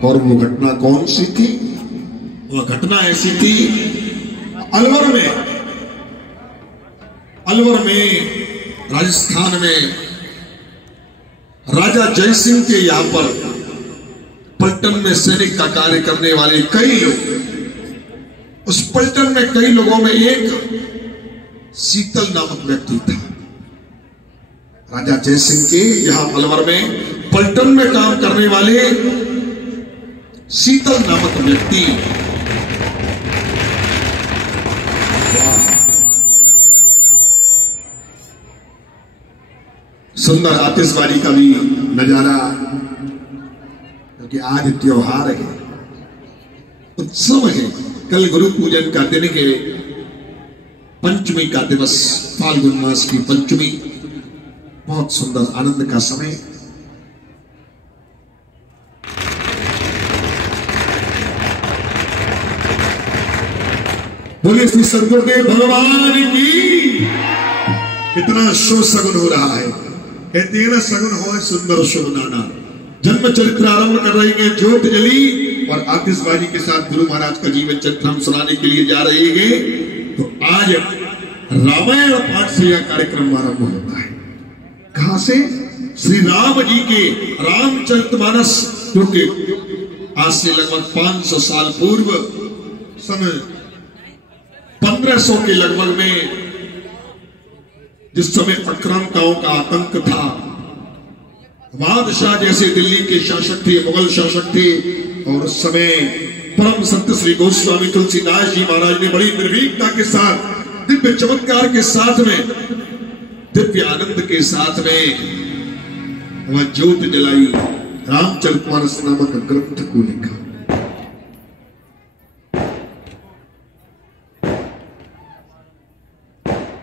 और वो घटना कौन सी थी? वो घटना ऐसी थी, अलवर में राजस्थान में राजा जयसिंह के यहां पर पलटन में सैनिक का कार्य करने वाले कई लोग, उस पलटन में कई लोगों में एक शीतल नामक व्यक्ति था। राजा जयसिंह के यहां अलवर में पलटन में काम करने वाले शीतल नामक व्यक्ति सुंदर आतिशबाजी का भी नजारा, क्योंकि आज त्योहार है, उत्सव है। कल गुरु पूजन का दिन के पंचमी का दिवस, फाल्गुन मास की पंचमी, बहुत सुंदर आनंद का समय। बोले श्री सदगुरुदेव भगवान की। कितना शुभ सगुन हो रहा है, कहते हैं ना, सगुन हो सुंदर शुभ नाना। जन्म चरित्र आरंभ कर रही है, ज्योत जली और आतिशबाजी के साथ गुरु महाराज का जीवन चरित्र हम सुनाने के लिए जा रहे हैं। तो आज रामायण पाठ से यह कार्यक्रम आरंभ होता है। कहां से? श्री राम जी के रामचरितमानस, जो कि आज से लगभग 500 साल पूर्व, सन 1500 के लगभग में, जिस समय आक्रांताओं का आतंक था, बादशाह जैसे दिल्ली के शासक थे, मुगल शासक थे, और उस समय परम संत श्री गोस्वामी तुलसीदास जी महाराज ने बड़ी निर्भीकता के साथ, दिव्य चमत्कार के साथ में, दिव्य आनंद के साथ में वह ज्योत जलाई, रामचरितमानस नामक ग्रंथ को लिखा।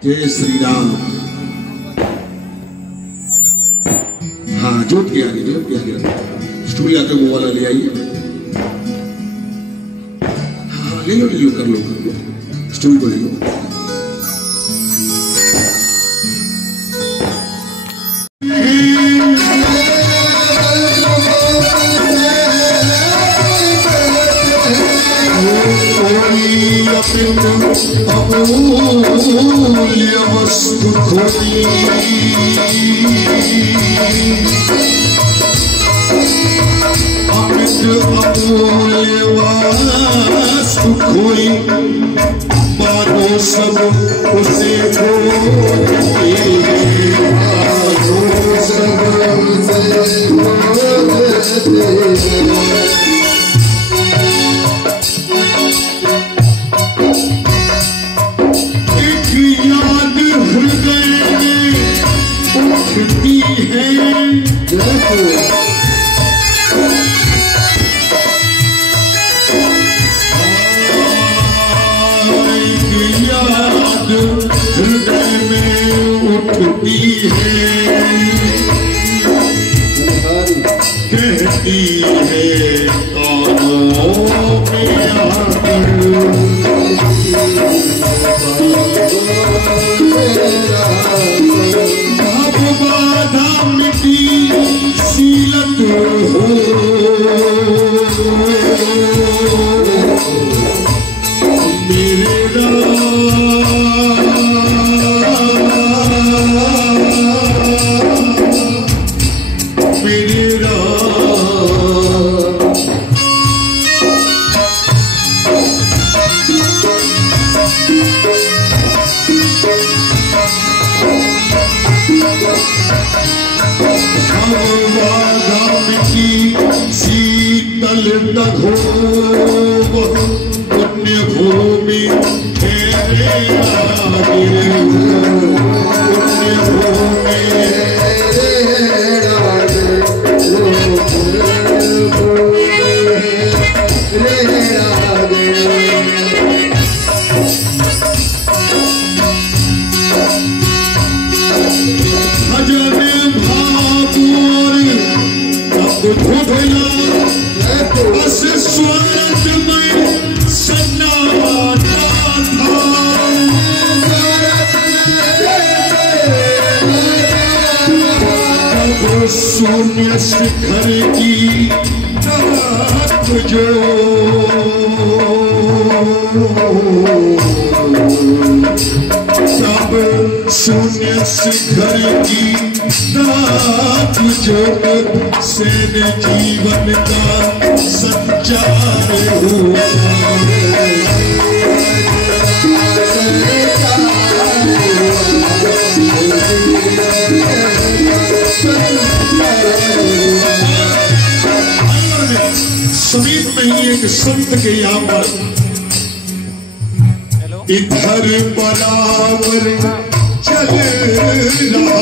जय श्री राम। हाँ, ज्योत के आगे स्टूडियो आके वो वाला ले आइए। हाँ, ले लो कर लो स्टूडियो को ले लो। अमूल्य वस्तु खोई, अमित अमूल्य वस्तु खोई, मानो सब उसे खोई, मानो सब उसे खोई। कहती है कानों में आकर, अब बाधा मिटी शीलत हो, मेरे शीतल पुण्य भूमि पुण्य शून्य शिखर की जो सब शून्य शिखर की दात जो सेन जीवन का संचार हुआ समीप में ही एक संत के यहाँ पर इधर बराबर चल रहा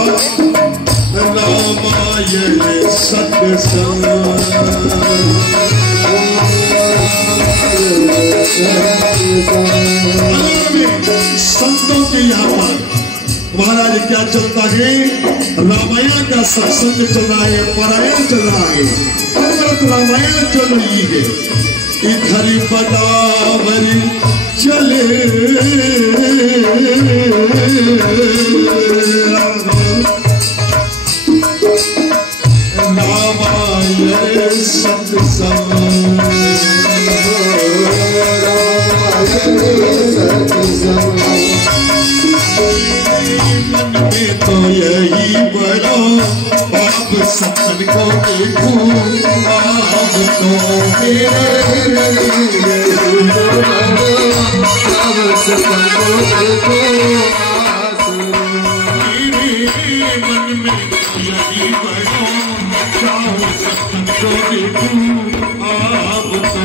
रामायण सत्संग संतों के यहाँ पर महाराज क्या चलता है? रामायण का सत्संग चल रहा है, पारायण चल रहा है, अमृत रामायण चल रही है। इधर बराबर चले रामायण सत्संग मन में तो यही बड़ा आप सत्संग को देखूं आप तो मेरे मन में यही बड़ा चाहो सत्संग को देखूं आप तो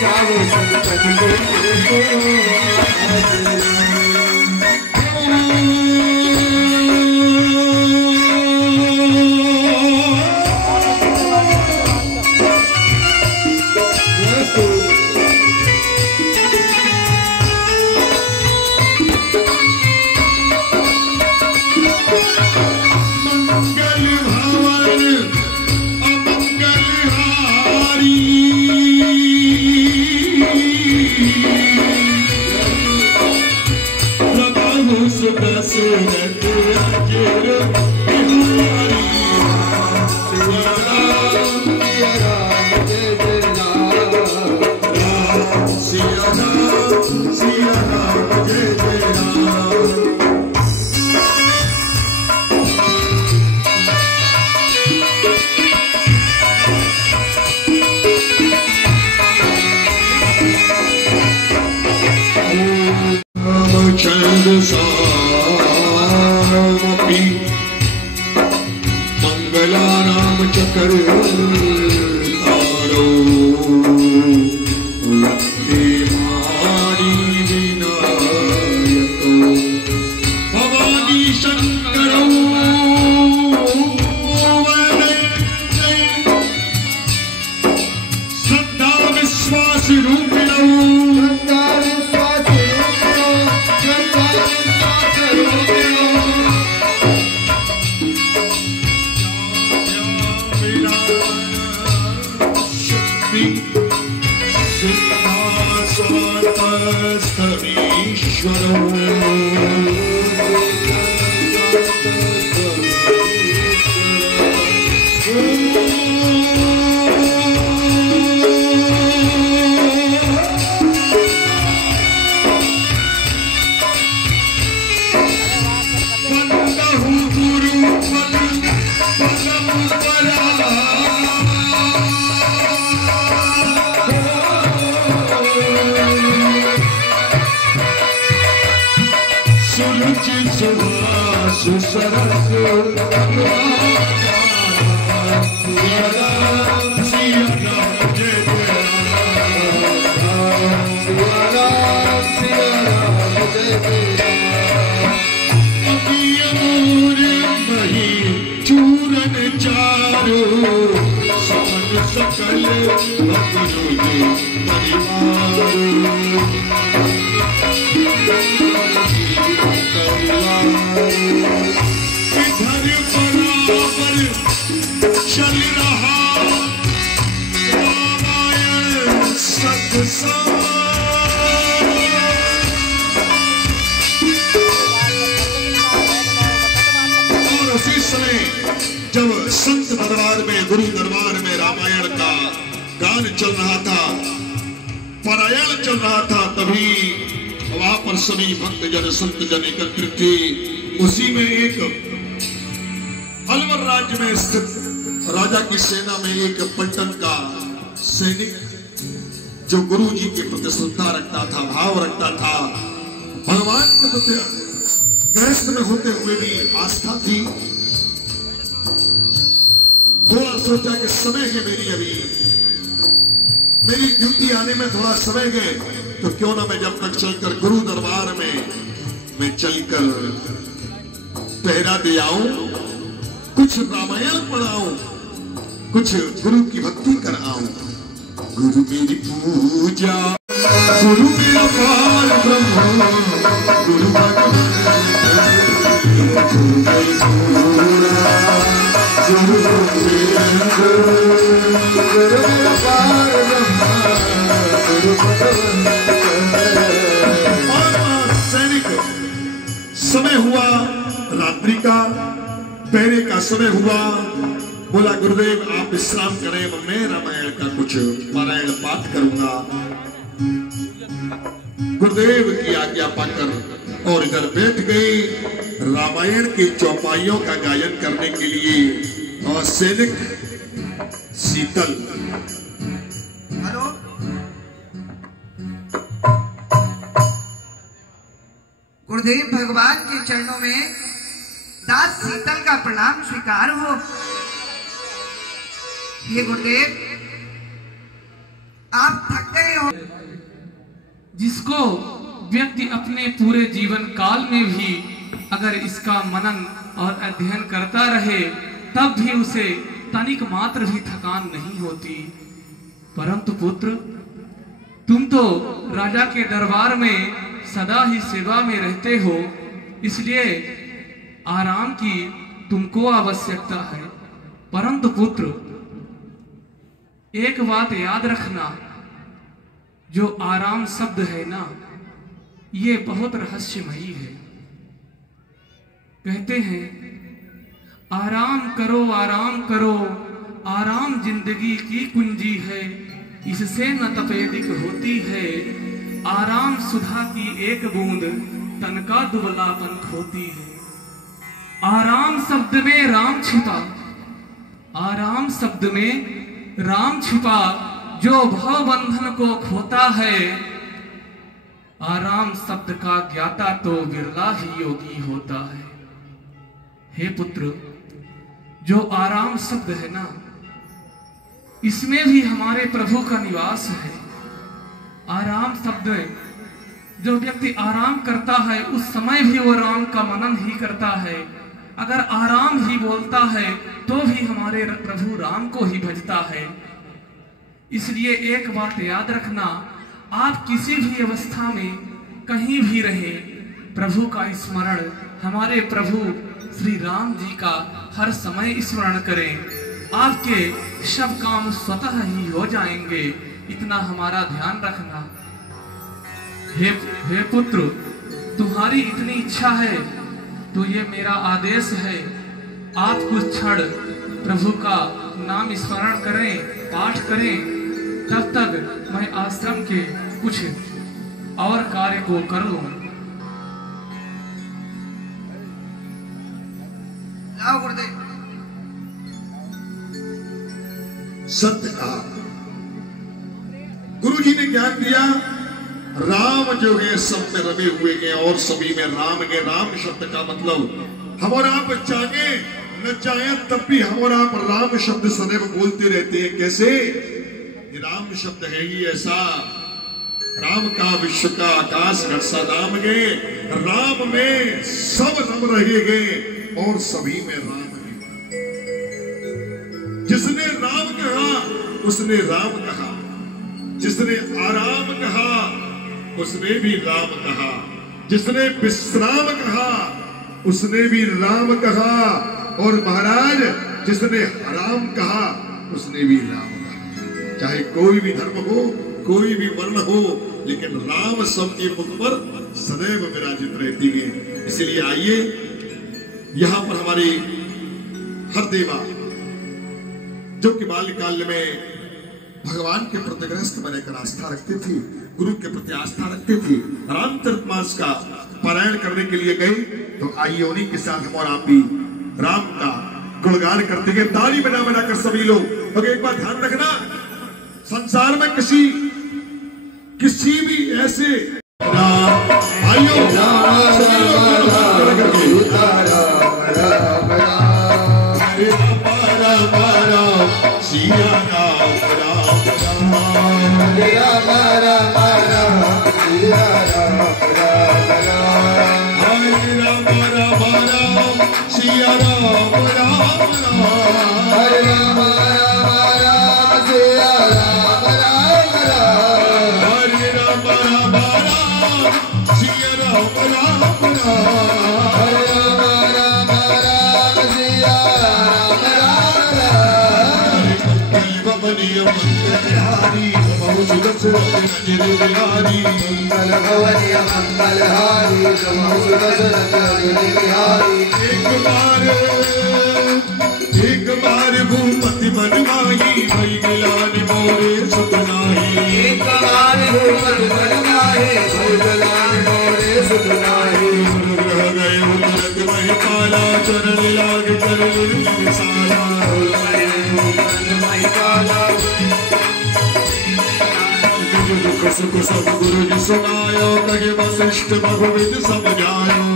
चाहो सत्संग को मंगलाराम चक्र तारो रक्ति मारी विनायको भवानी शंकरो श्रद्धा विश्वास रूपिणो और उसी समय जब संत दरबार में, गुरु दरबार में रामायण का गान चल रहा था, पारायण चल रहा था, तभी वहां पर सभी भक्तजन संत जन एकत्रित थे। उसी में एक अलवर राज्य में स्थित राजा की सेना में एक पलटन का सैनिक जो गुरु जी के प्रति श्रद्धा रखता था, भाव रखता था, भगवान के प्रति गृहस्थ में होते हुए भी आस्था थी, थोड़ा सोचा कि समय है मेरी ड्यूटी आने में थोड़ा समय है, तो क्यों ना मैं जब तक चलकर गुरु दरबार में मैं चलकर पहरा दे आऊं, कुछ रामायण पढ़ाऊं, कुछ गुरु की भक्ति कराऊं। गुरु मेरी पूजा, गुरु मेरा पार ब्रह्म, गुरु सैनिक, समय हुआ रात्रि का, पहरे का समय हुआ। बोला गुरुदेव आप विश्राम करें, मैं रामायण का कुछ पारायण पाठ करूंगा। गुरुदेव की आज्ञा पाकर और इधर बैठ गए रामायण की चौपाइयों का गायन करने के लिए। और सैनिक शीतल, हेलो, गुरुदेव भगवान के चरणों में दास शीतल का प्रणाम स्वीकार हो। ये गुरुदेव आप थक गए हो। जिसको व्यक्ति अपने पूरे जीवन काल में भी अगर इसका मनन और अध्ययन करता रहे तब भी उसे तनिक मात्र भी थकान नहीं होती। परंतु पुत्र, तुम तो राजा के दरबार में सदा ही सेवा में रहते हो, इसलिए आराम की तुमको आवश्यकता है। परंतु पुत्र, एक बात याद रखना, जो आराम शब्द है ना, ये बहुत रहस्यमयी है। कहते हैं आराम करो, आराम करो, आराम जिंदगी की कुंजी है, इससे न तपेदिक होती है। आराम सुधा की एक बूंद, तन का दुबलापन खोती है। आराम शब्द में राम छिपा, आराम शब्द में राम छिपा, जो भव बंधन को खोता है। आराम शब्द का ज्ञाता तो बिरला ही योगी होता है। हे पुत्र, जो आराम शब्द है ना, इसमें भी हमारे प्रभु का निवास है। आराम शब्द, जो व्यक्ति आराम करता है उस समय भी वो राम का मनन ही करता है। अगर आराम ही बोलता है तो भी हमारे प्रभु राम को ही भजता है। इसलिए एक बात याद रखना, आप किसी भी अवस्था में कहीं भी रहे, प्रभु का स्मरण, हमारे प्रभु श्री राम जी का हर समय स्मरण करें। आपके सब काम स्वतः ही हो जाएंगे, इतना हमारा ध्यान रखना। हे पुत्र, तुम्हारी इतनी इच्छा है तो ये मेरा आदेश है, आप कुछ क्षण प्रभु का नाम स्मरण करें, पाठ करें, तब तक मैं आश्रम के कुछ और कार्य को कर लूं। लाओ गुरुदेव। सत्य कहा, गुरु जी ने ज्ञान दिया। राम जो है सब में रमे हुए हैं और सभी में राम है। राम शब्द का मतलब हम और आप चाहे न चाहे तब भी हम और आप राम शब्द सदैव बोलते रहते हैं। कैसे? राम शब्द है ही ऐसा, राम का विश्व का आकाश घट सा नाम है। राम में सब रम रहे हैं और सभी में राम है। जिसने राम कहा उसने राम कहा, जिसने आराम कहा उसने भी राम कहा, जिसने विश्राम कहा उसने भी राम कहा, और महाराज जिसने हराम कहा उसने भी राम कहा। चाहे कोई भी धर्म हो, कोई भी वर्ण हो, लेकिन राम सबके मुख पर सदैव विराजित रहती है। इसलिए आइए, यहाँ पर हमारे हरदेवा जो कि बाल्यकाल में भगवान के प्रति गृहस्थ बनकर आस्था रखते थे, गुरु के प्रति आस्था रखते थे, रामचरितमानस का पारायण करने के लिए गए। तो आइए उन्हीं के साथ हम और आप भी राम का गुणगान करते हैं, ताली बजा बजा कर सभी लोग। तो एक बात ध्यान रखना, संसार में किसी भी ऐसे आइयो सिया राम राम राम हरे राम राम राम सिया राम राम राम हरे राम राम राम सिया राम राम राम हरे राम राम राम सिया राम राम राम हरे राम राम राम सिया राम राम राम हरे राम राम राम सिया राम राम मंगलहारी मंगल भवनीय मंगलहारी एक बार भूपति बनवाई भई गिलानी मोरे सुतनाई एक बार भूपति बनवाई भई गिलानी मोरे सुतनाई रह गए उतरत वही पाला चरण लाग कर विशाला दुख सुख सब गुरु जी सुनायो कहे वशिष्ठ बहुविध समझायो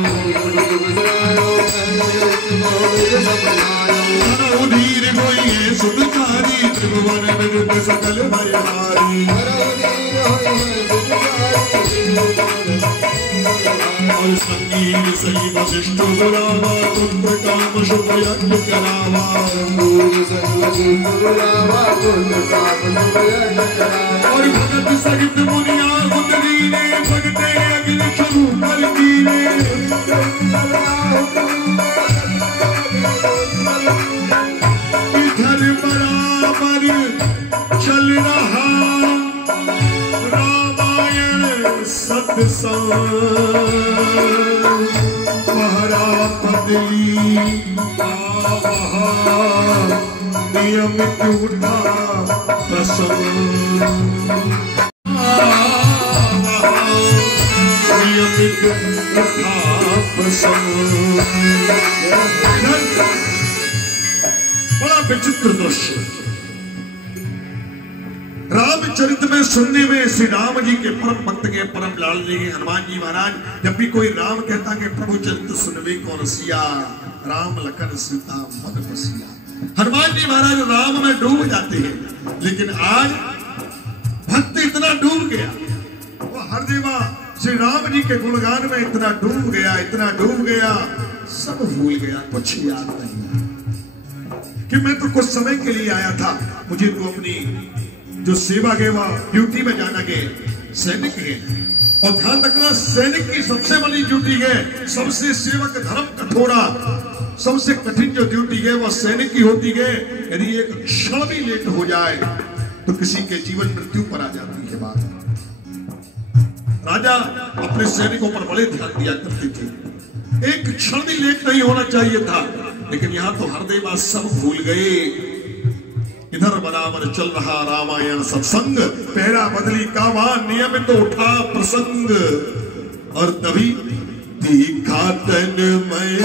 धीर कोई सुनकारी त्रिभुवन विरुद्ध सकल भयहारी और संगीत सही वशिष्ठ बुलावा पुत्र काम शुभ यज्ञ करावा और भगत सहित मुनिया उतरी ने भगते अग्नि शुरू कर कीने इधर बराबर चल रहा रामायण सत्संग पहरा बदली नियमित उठा प्रसंग नियमित उठा प्रसंग। बड़ा विचित्र दृश्य रामचरित में सुनने में श्री राम जी के परम भक्त के परम लाडले के हनुमान जी महाराज जब भी कोई राम कहता कि प्रभु चरित सुनवे को रसिया राम लखन सीता मन बसिया, हनुमान जी महाराज राम में डूब जाते हैं। लेकिन आज भक्त इतना डूब गया, वो हरदेवा श्री राम जी के गुणगान में इतना डूब गया सब भूल गया, कुछ याद नहीं कि मैं तो कुछ समय के लिए आया था, मुझे तो अपनी जो सेवा के वह ड्यूटी में जाना गए सैनिक है। और ध्यान रखना सैनिक की सबसे बड़ी ड्यूटी है, सबसे सेवक धर्म कठोरा सबसे कठिन जो ड्यूटी है वह सैनिक की होती है। यदि एक क्षण भी लेट हो जाए तो किसी के जीवन मृत्यु पर आ जाती है बात। राजा अपने सैनिकों पर बड़े ध्यान दिया करते थे, एक क्षण भी लेट नहीं होना चाहिए था। लेकिन यहाँ तो हरदेवा सब भूल गए। इधर बराबर चल रहा रामायण सत्संग, पहरा बदली कावा नियमित उठा प्रसंग। और तभी देखा तन्मय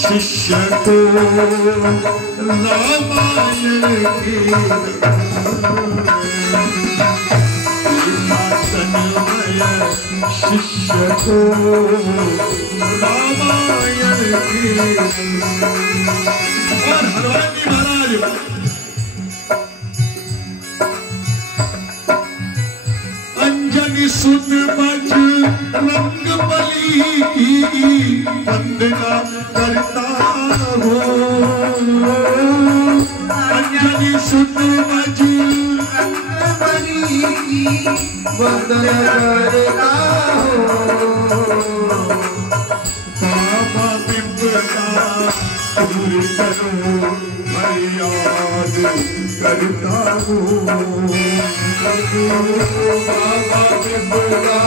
शिष्य को रामायण के, देखा तन्मय शिष्य को रामायण के। और हनुमान जी महाराज सुन बज रंग बली की वंदना करता हो, अंजलि सुन बज रंग बली की वंदना करता हो। बाबा बिंबका दूर करो फरियाद करता हो, बाबा बिंबका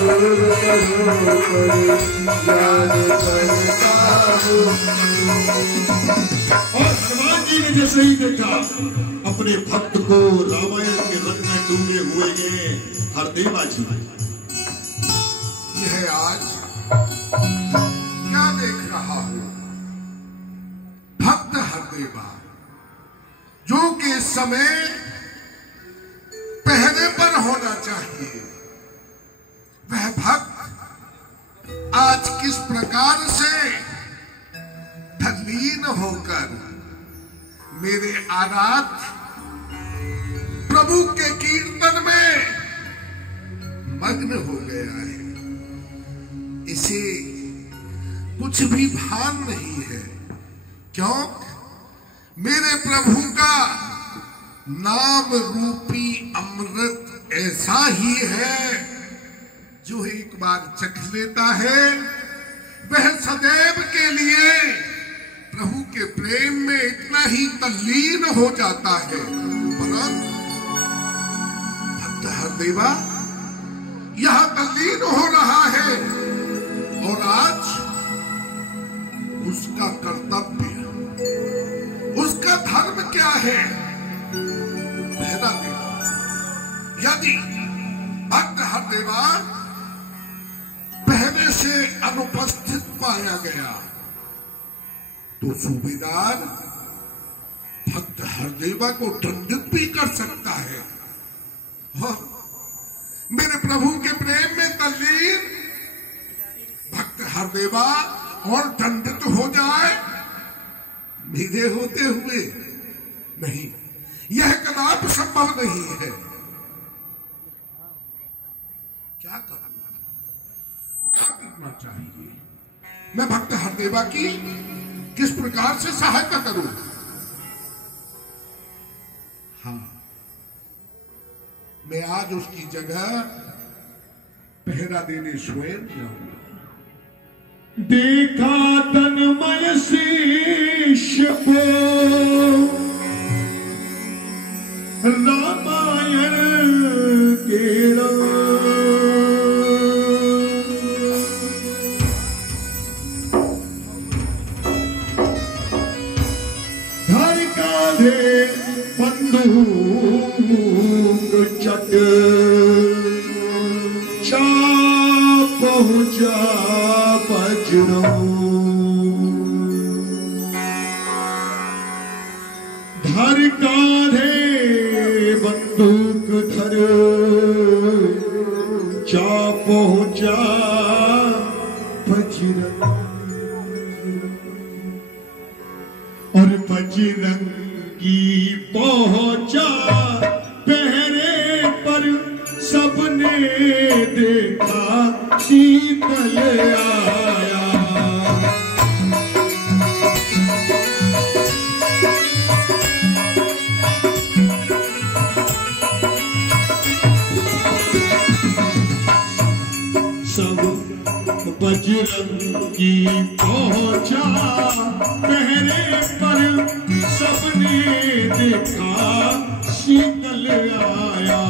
दूर करो फरियाद करता हो। और हनुमान जी ने जैसे ही देखा अपने भक्त को रामायण के रंग में डूबे हुए हैं हरदेवा जी। यह आज क्या देख रहा हूं? भक्त हरदेवा जो कि इस समय पहरे पर होना चाहिए, वह भक्त आज किस प्रकार से तल्लीन होकर मेरे आराध्य प्रभु के कीर्तन में मग्न हो गया है, इसे कुछ भी भान नहीं है। क्यों? मेरे प्रभु का नाम रूपी अमृत ऐसा ही है जो एक बार चख लेता है वह सदैव के लिए प्रभु के प्रेम में इतना ही तल्लीन हो जाता है। परंतु भक्त हरदेवा यह तल्लीन हो रहा है और आज उसका कर्तव्य, उसका धर्म क्या है? पहला देवा। यदि भक्त हरदेवा पहले से अनुपस्थित पाया गया तो सूबेदार भक्त हरदेवा को दंडित भी कर सकता है। हाँ, मेरे प्रभु के प्रेम में तल्लीन भक्त हरदेवा और दंडित हो जाए मेरे होते हुए? नहीं, यह कदापि संभव नहीं है। क्या करना चाहिए? मैं भक्त हरदेवा की किस प्रकार से सहायता करूं? हाँ, मैं आज उसकी जगह पहरा देने स्वयं जाऊंगा। देखा तन्मय शिष्य को रामायण के धर कांधे बंदूक चट चाप पहुंचा धर कांधे बंदूक धर जा पहुंचा बजरंग और बजरंगी पहुंचा पहरे पर सबने देखा शीतल आया। सब बजरंगी पहुंचा पहरे पर सबने देखा शीतल आया।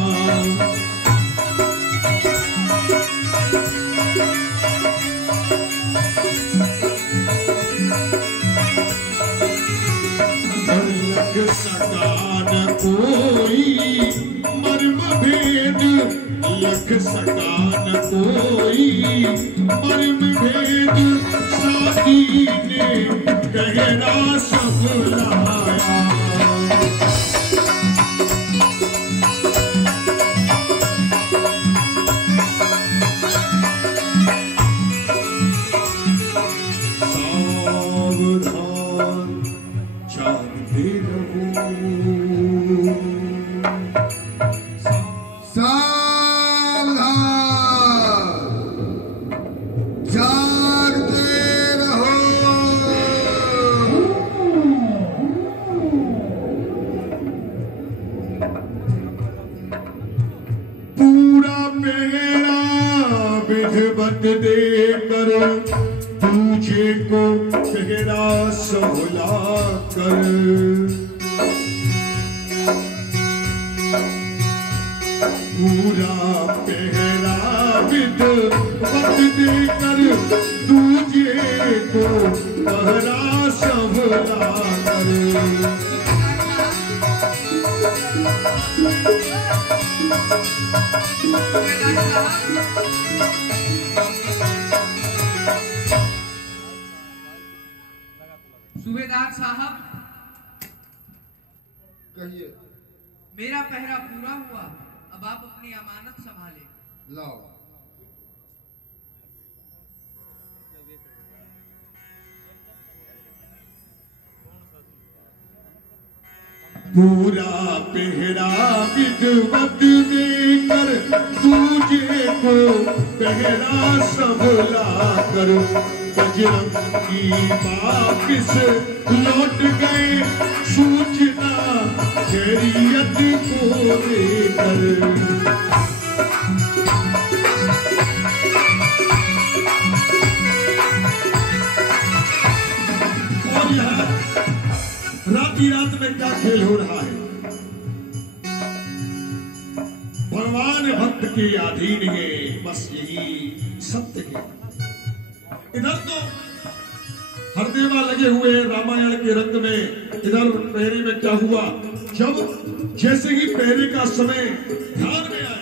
लग सका न कोई मर्म भेद, लग सका न कोई मर्म भेद, शादी ने गहरा सब लाया। विधिवत देकर तुझे को पहरा सोला कर, पूरा पहरा विधिवत देकर तुझे को पहरा सोला कर। सूबेदार साहब, कहिए। मेरा पहरा पूरा हुआ, अब आप अपनी अमानत संभालें। लाओ। पूरा पहरा विधवत देकर दूजे को पहरा सबला कर बजरंगी वापिस लौट गए सूचना शरीयत को लेकर। और यहाँ राती रात में क्या खेल हो रहा है? भगवान भक्त के अधीन है, बस यही सत्य है। इधर तो हरदेवा लगे हुए हैं रामायण के रंग में। इधर पहरे में क्या हुआ, जब जैसे ही पहरे का समय ध्यान में आया,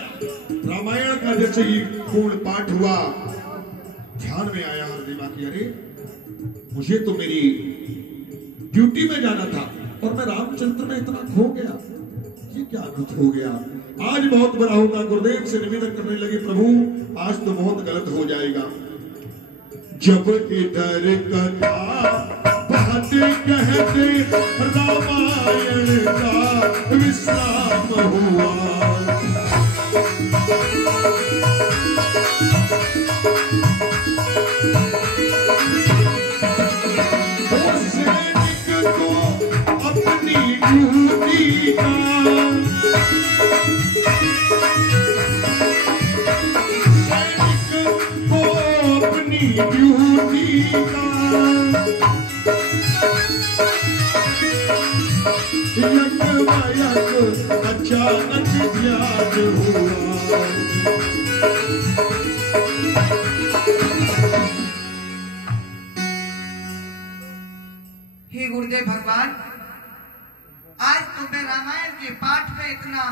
रामायण का जैसे ही पूर्ण पाठ हुआ, ध्यान में आया हरदेवा की, अरे मुझे तो मेरी ड्यूटी में जाना था और मैं रामचंद्र में इतना खो गया, ये क्या अद्भुत हो गया। आज बहुत बड़ा होगा। गुरुदेव से निवेदन करने लगे, प्रभु आज तो बहुत गलत हो जाएगा। जब इधर कथा कहते कहते रामायण का विश्राम हुआ, सैनिक को अपनी ड्यूटी का, ड्यूटी का यक अचानक याद हुआ। हे गुरुदेव भगवान, आज तो मैं रामायण के पाठ में इतना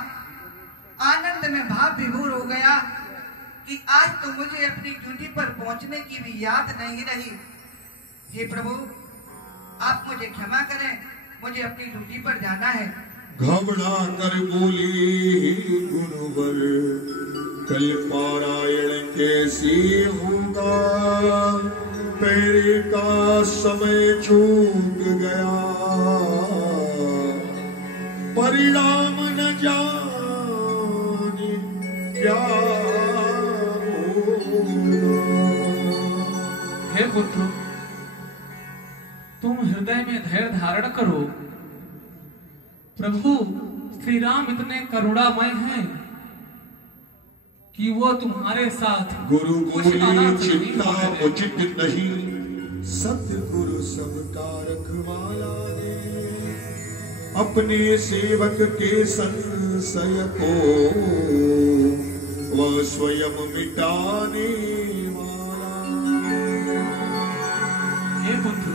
आनंद में भाव विभोर हो गया कि आज तो मुझे अपनी ड्यूटी पर पहुंचने की भी याद नहीं रही। हे प्रभु, आप मुझे क्षमा करें, मुझे अपनी ड्यूटी पर जाना है। घबरा कर बोली गुरुवर, कल पारायण कैसी होगा, पहरे का समय चूक गया, परिणाम न जाने क्या। हे पुत्र, तुम हृदय में धैर्य धारण करो। प्रभु श्री राम इतने करुणामय हैं कि वो तुम्हारे साथ गुरु कुछ बोले अनर्थ नहीं चिंता होने देंगे। उचित नहीं, सतगुरु सबका रखवाला है, अपने सेवक के संशय को वह स्वयं मिटाने वाला। हे पुत्र,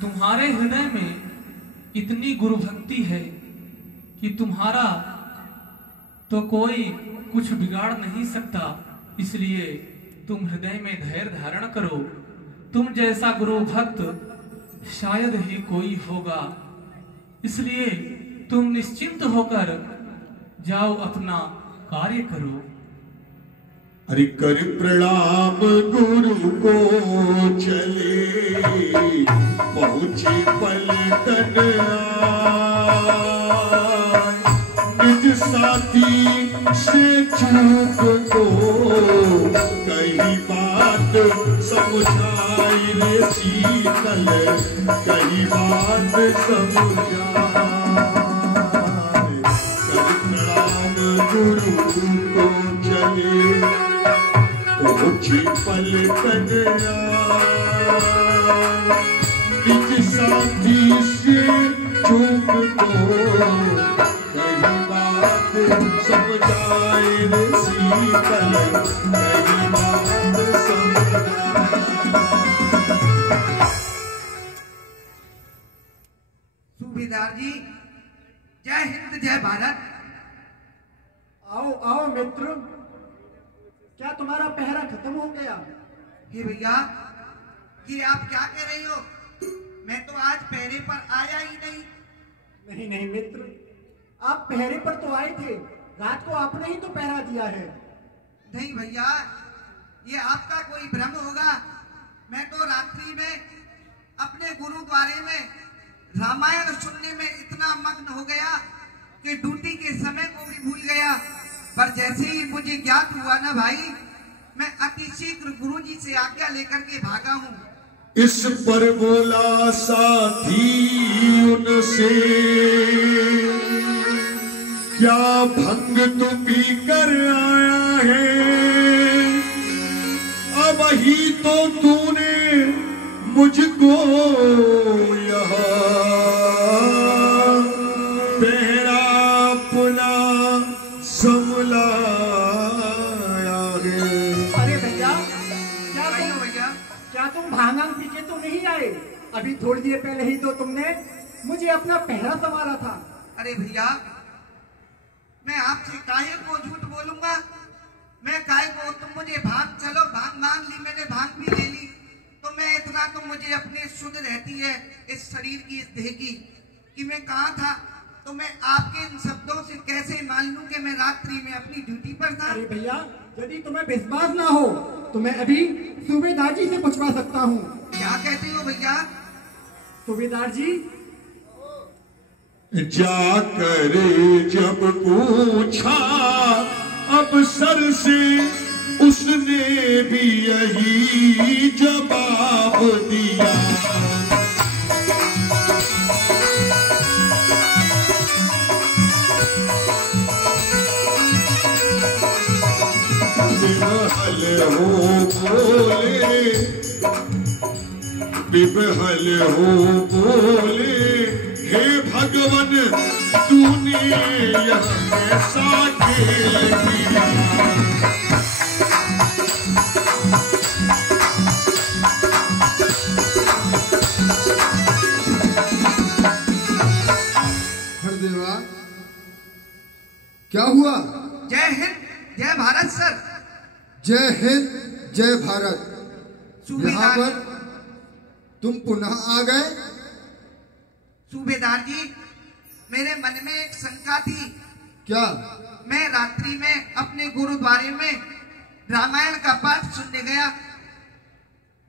तुम्हारे हृदय में इतनी गुरु भक्ति है कि तुम्हारा तो कोई कुछ बिगाड़ नहीं सकता, इसलिए तुम हृदय में धैर्य धारण करो। तुम जैसा गुरु भक्त शायद ही कोई होगा, इसलिए तुम निश्चिंत होकर जाओ, अपना कार्य करो। अरे कर प्रणाम गुरु को चले, पहुंची पलटन निज साथी से चूक को कई बात समझाई रे शीतल, कई बात समझाई। कर प्रणाम गुरु को चले, पहुंची पलटन निज साथी से चूक को कई बात समझाए रे शीतल, कई बात समझाए। सूबेदार जी, जय हिंद जय भारत। आओ आओ मित्र, क्या तुम्हारा पहरा खत्म हो गया? हे भैया, ये आप क्या कह रहे हो? मैं तो आज पहरे पर आया ही नहीं। नहीं नहीं मित्र, आप पहरे पर तो आए थे, रात को आपने ही तो पहरा दिया है। नहीं भैया, ये आपका कोई भ्रम होगा। मैं तो रात्रि में अपने गुरुद्वारे में रामायण सुनने में इतना मग्न हो गया कि ड्यूटी के समय को भी भूल गया। पर जैसे ही मुझे ज्ञात हुआ ना भाई, मैं अति शीघ्र गुरुजी से आज्ञा लेकर के भागा हूँ। इस पर बोला साथी उनसे, क्या भंग तू पी कर आया है? अब ही तो तूने मुझको यहाँ पहरा अपना संभलाया है। अरे भैया, क्या तुम भांग पी के तो नहीं आए? अभी थोड़ी देर पहले ही तो तुमने मुझे अपना पहरा संवारा था। अरे भैया, मैं आपसे काहे को झूठ बोलूंगा? मैं काहे को, तुम मुझे भांग, चलो भांग मांग ली, मैंने भांग भी ले ली, तो मैं इतना तो मुझे अपने शुद्ध रहती है इस शरीर की, इस देह की, कि मैं कहाँ था। तो मैं आपके इन शब्दों से कैसे मान लूं कि मैं रात्रि में अपनी ड्यूटी पर था? अरे भैया, यदि तुम्हें विश्वास ना हो तो मैं अभी सूबेदार जी से पूछवा सकता हूँ। क्या कहते हो भैया? सूबेदार जी, जाकर जब पूछा अफसर से, उसने भी यही जवाब दिया। बिबहल हो बोले, बिबहल हो बोले, हे भगवन तूने यह कैसा खेल किया? हरदेवा, क्या हुआ? जय हिंद जय भारत सर। जय हिंद जय भारत। यहाँ सूबेदार पर तुम पुनः आ गए? सूबेदार जी, मेरे मन में एक शंका थी। क्या? मैं रात्रि में अपने गुरुद्वारे में रामायण का पाठ सुनने गया।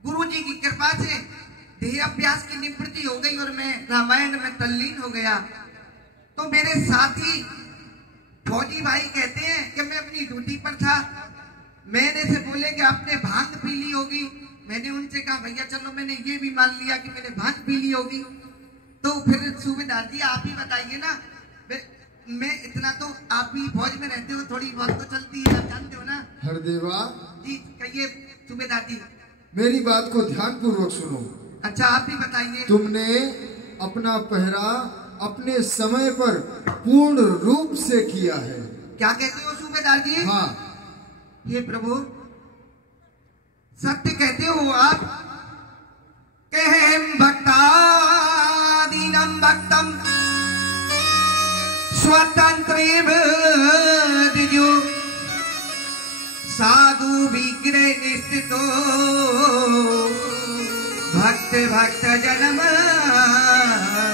गुरुजी की कृपा से देह अभ्यास की निवृत्ति हो गई और मैं रामायण में तल्लीन हो गया। तो मेरे साथी फौजी भाई कहते हैं कि मैं अपनी ड्यूटी पर था। मैंने से बोले कि आपने भांग पी ली होगी। मैंने उनसे कहा भैया चलो, मैंने ये भी मान लिया कि मैंने भांग पी ली होगी। तो फिर सूबेदार जी आप ही बताइए ना, मैं इतना तो आप भी फौज में रहते हो, थोड़ी बहुत तो चलती है, आप जानते हो ना। हरदेवा जी कहिए सूबेदार जी। मेरी बात को ध्यान पूर्वक सुनो। अच्छा आप भी बताइए। तुमने अपना पहरा अपने समय पर पूर्ण रूप से किया है। क्या कहते हो सूबेदार जी? हाँ। हे प्रभु, सत्य कहते हो आप। कहें भक्तादीनं भक्तम स्वतंत्रेव दिजो साधु विग्रह निष्ठितो भक्त भक्त जन्म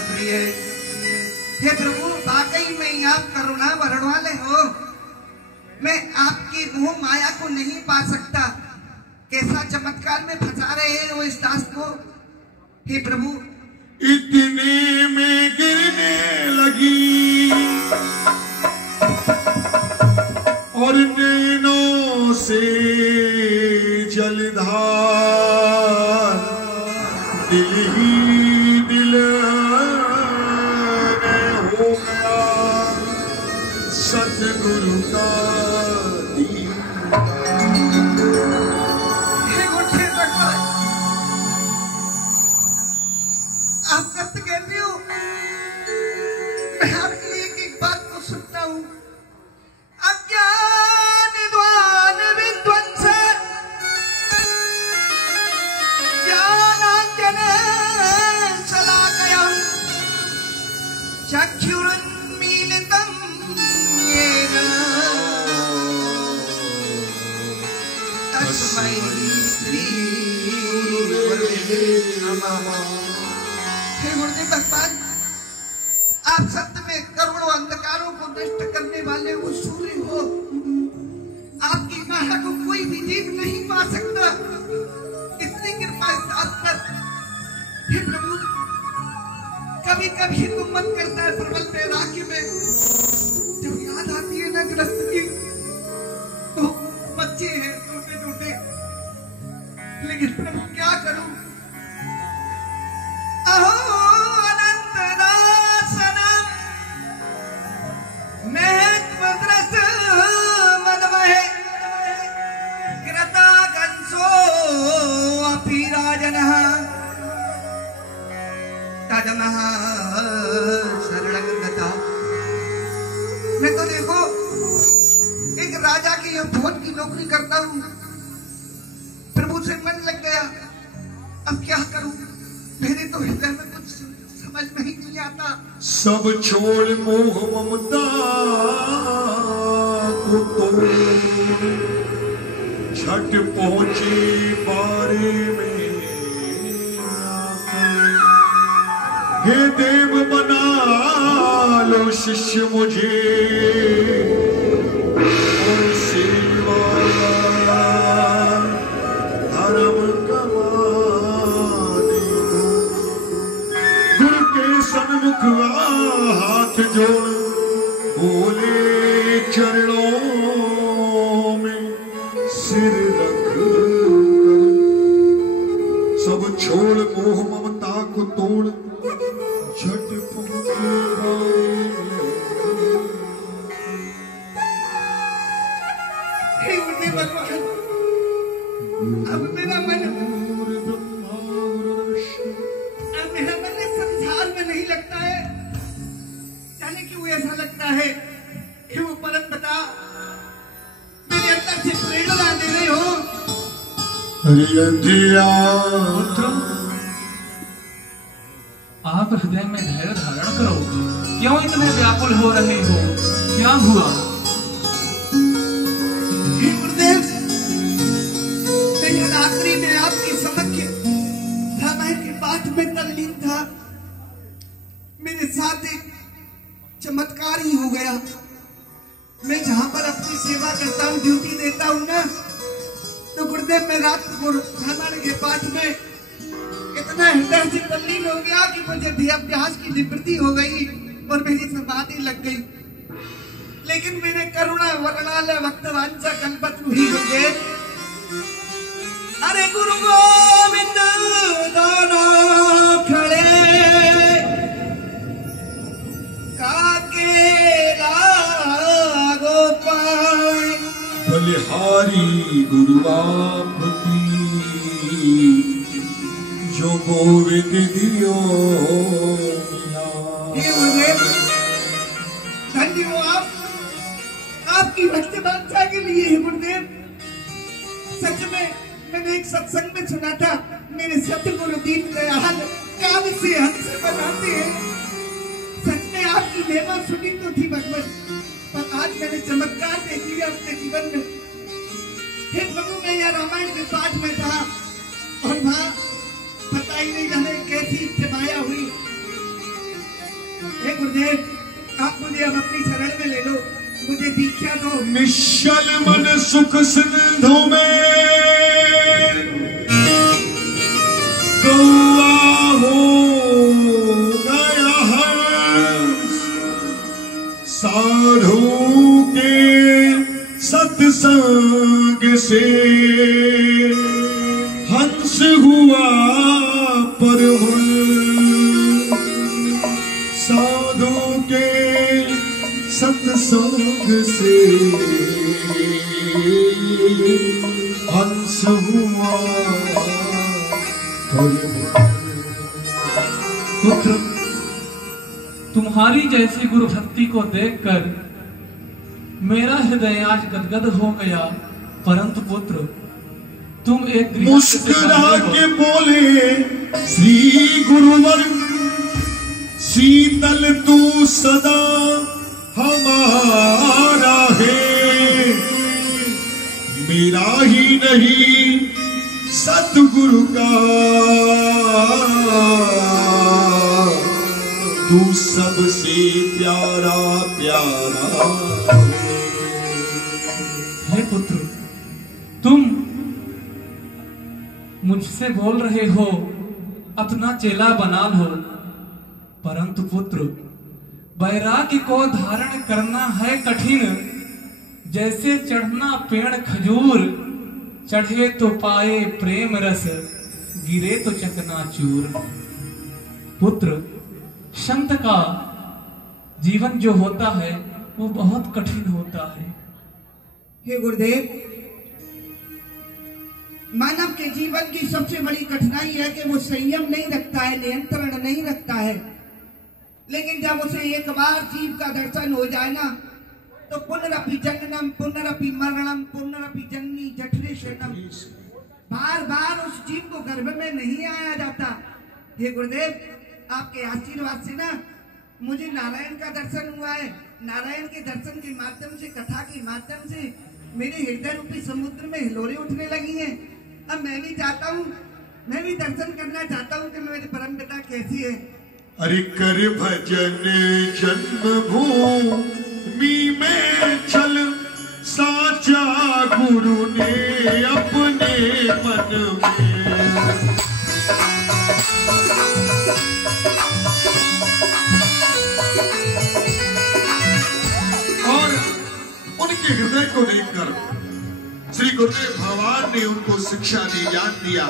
प्रिय। हे प्रभु, वाकई में आप करुणा वरण वाले हो। मैं आपकी मोह माया को नहीं पा सकता। कैसा चमत्कार में फंसा रहे हैं वो इस दास को। हे प्रभु, इतने में गिरने लगी और नैनों से जलधार, दिल ही दिल में हो गया सतगुरु का हे गुठे भगवान, आप सत्य कहते हो। मैं आपकी एक एक बात को सुनता हूँ। अज्ञान द्वान विध्वंस ज्ञानांजन शलाकया चक्षुरुन्मीलितं येन तस्मै श्री गुरुवे नमः। हे गुरुदेव भगवान, आप सत्य में करोड़ों अंधकारों को नष्ट करने वाले वो सूर्य हो। आपकी माया को कोई भी जीव नहीं पा सकता। इतनी कृपा आप पर। हे प्रभु, कभी कभी तो मन करता है प्रबल वैराग्य में जब याद आती है ना ग्रस्त की, तो बच्चे हैं छोटे छोटे, लेकिन प्रभु क्या करूं। अहो अनंत दासनम महत्वद्रष्ट मदमहे कृतागंसो अपि राजनः तदमः शरणं गता। मैं तो देखो एक राजा की यह फौज की नौकरी करता हूँ, प्रभु से मन लग गया। अब क्या करूं, मेरे तो हृदय में कुछ समझ में ही नहीं आता। सब छोड़ मोह ममता को तो छठ पहुंची बारे में हे देव बना लो शिष्य मुझे और सेवा धर्म कमाने दो। गुरु के सन्मुख हाथ जोड़ बोले चरणों में सिर रख कर। सब छोड़ मोह ममता को तोड़ झट पहुंचे बारे में। हे गुरुदेव भगवान, अब मेरा मन इस संसार में नहीं लगता है। जाने क्यों ऐसा लगता है कि वो परम पिता मेरे अंदर से प्रेरणा दे रहे हो। आप हृदय में धैर्य धारण करो। क्यों इतने व्याकुल हो रहे हो? क्या हुआ? हे गुरुदेव, मैं रात्रि में आपके समक्ष रामायण के पाठ में तल्लीन था। मेरे साथ एक चमत्कार ही हो गया। मैं जहां पर अपनी सेवा करता हूँ, ड्यूटी देता हूँ ना, तो गुरुदेव मैं रात को रामायण के पाठ में इतना हृदय से तल्लीन हो गया कि मुझे ध्येयाभ्यास की निवृत्ति हो गई और मेरी समाधि लग गई। लेकिन मैंने करुणा वरणालय भक्तवांछा कल्पतरु ही हो गए। अरे गुरु गोविंद दोनों खड़े काके लागो पाए। बलिहारी गुरु आपकी जो गोविंद दियो धन्य हो आप, आपकी भक्त बादशाह के लिए है गुरुदेव। सच में मैंने एक सत्संग में सुना था, मेरे सतगुरु दीन दयाल काव्य से हंस बनाते हैं। सच में आपकी महिमा सुनी तो थी भगवान, पर आज मैंने चमत्कार देख लिया अपने जीवन में। हे प्रभु, मैं यह रामायण के पाठ में था और वहां पता ही नहीं जाने कैसी माया हुई। हे गुरुदेव, आप मुझे अब अपनी शरण में ले लो, मुझे दीक्षा दो। निश्चल मन सुख सिंधु में गौआ हो गया हंस। साधु के सत्संग से हंस हुआ परमहंस। साधु के सत्संग से हंस हुआ पुत्र, तुम्हारी जैसी गुरु भक्ति को देखकर मेरा हृदय आज गदगद हो गया। परंतु पुत्र, तुम एक मुस्कुरा के बोले श्री गुरुवर शीतल तू सदा हमारा है, मेरा ही नहीं सतगुरु का, तू सबसे प्यारा प्यारा। हे पुत्र, तुम मुझसे बोल रहे हो अपना चेला बना लो, परंतु पुत्र वैराग्य को धारण करना है कठिन, जैसे चढ़ना पेड़ खजूर, चढ़े तो पाए प्रेम रस, गिरे तो चकनाचूर। पुत्र, संत का जीवन जो होता है वो बहुत कठिन होता है। हे गुरुदेव, मानव के जीवन की सबसे बड़ी कठिनाई है कि वो संयम नहीं रखता है, नियंत्रण नहीं रखता है। लेकिन जब उसे एक बार जीव का दर्शन हो जाए ना, तो पुनरपि जन्मम पुनरपि मरणम पुनरपि जन्मी जठरे शरणम, बार बार उस जीव को गर्भ में नहीं आया जाता। हे गुरुदेव, आपके आशीर्वाद से ना मुझे नारायण का दर्शन हुआ है। नारायण के दर्शन के माध्यम से, कथा के माध्यम से मेरे हृदय रूपी समुद्र में हिलोरें उठने लगी हैं। अब मैं भी चाहता हूँ, मैं भी दर्शन करना चाहता हूँ कि मेरे परम पिता कैसी है। अरे कर भजन जन्मभूमि में चल, साचा गुरु ने अपने मन में। और उनके हृदय को देखकर श्री गुरुदेव भगवान ने उनको शिक्षा दी, ज्ञान दिया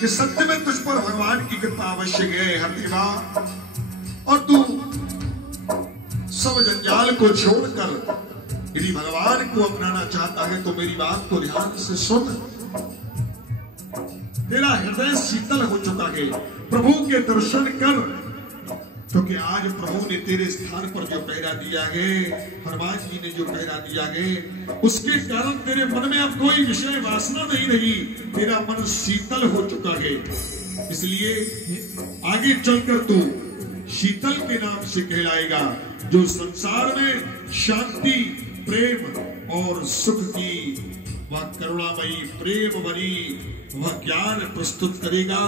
कि सत्य में तुझ पर भगवान की कृपा आवश्यक है हरदेवा, और तू सब जंजाल को छोड़कर यदि भगवान को अपनाना चाहता है तो मेरी बात को ध्यान से सुन। तेरा हृदय शीतल हो चुका है, प्रभु के दर्शन कर, क्योंकि आज प्रभु ने तेरे स्थान पर जो पहरा दिया है, हनुमान जी ने जो पहरा दिया है, उसके कारण तेरे मन में अब कोई विषय वासना नहीं रही, तेरा मन शीतल हो चुका है। इसलिए आगे चलकर तू शीतल के नाम से कहलाएगा, जो संसार में शांति, प्रेम और सुख की वह करुणामयी प्रेम भरी वह ज्ञान प्रस्तुत करेगा।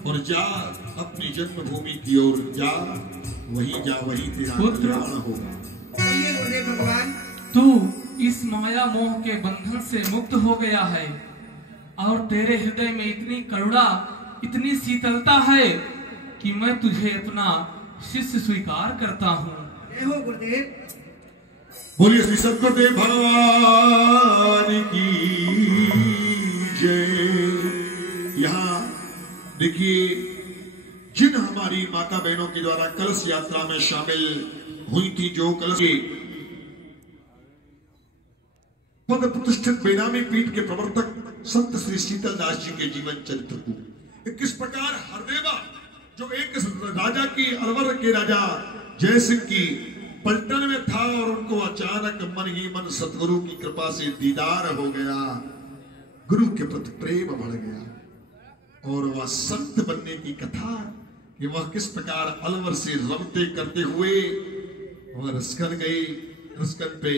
और जा अपनी जन्मभूमि की ओर जा, वही जा, वही तेरा कल्याण होगा। भगवान, तू इस माया मोह के बंधन से मुक्त हो गया है और तेरे हृदय में इतनी करुणा, इतनी शीतलता है कि मैं तुझे अपना शिष्य स्वीकार करता हूँ। जय हो गुरुदेव। बोलिए श्री सद्गुरुदेव भगवान की जय। यहाँ देखिए, जिन हमारी माता बहनों के द्वारा कलश यात्रा में शामिल हुई थी, जो कलश के पद प्रतिष्ठित बेनामी पीठ के प्रवर्तक संत श्री शीतलदास जी के जीवन चरित्र को किस प्रकार हरदेवा, जो एक राजा की, अलवर के राजा जयसिंह की पलटन में था और उनको अचानक मन ही मन सतगुरु की कृपा से दीदार हो गया, गुरु के प्रति प्रेम बढ़ गया, और वह संत बनने की कथा कि वह किस प्रकार अलवर से रमते करते हुए वह रसकन गए, रसकन पे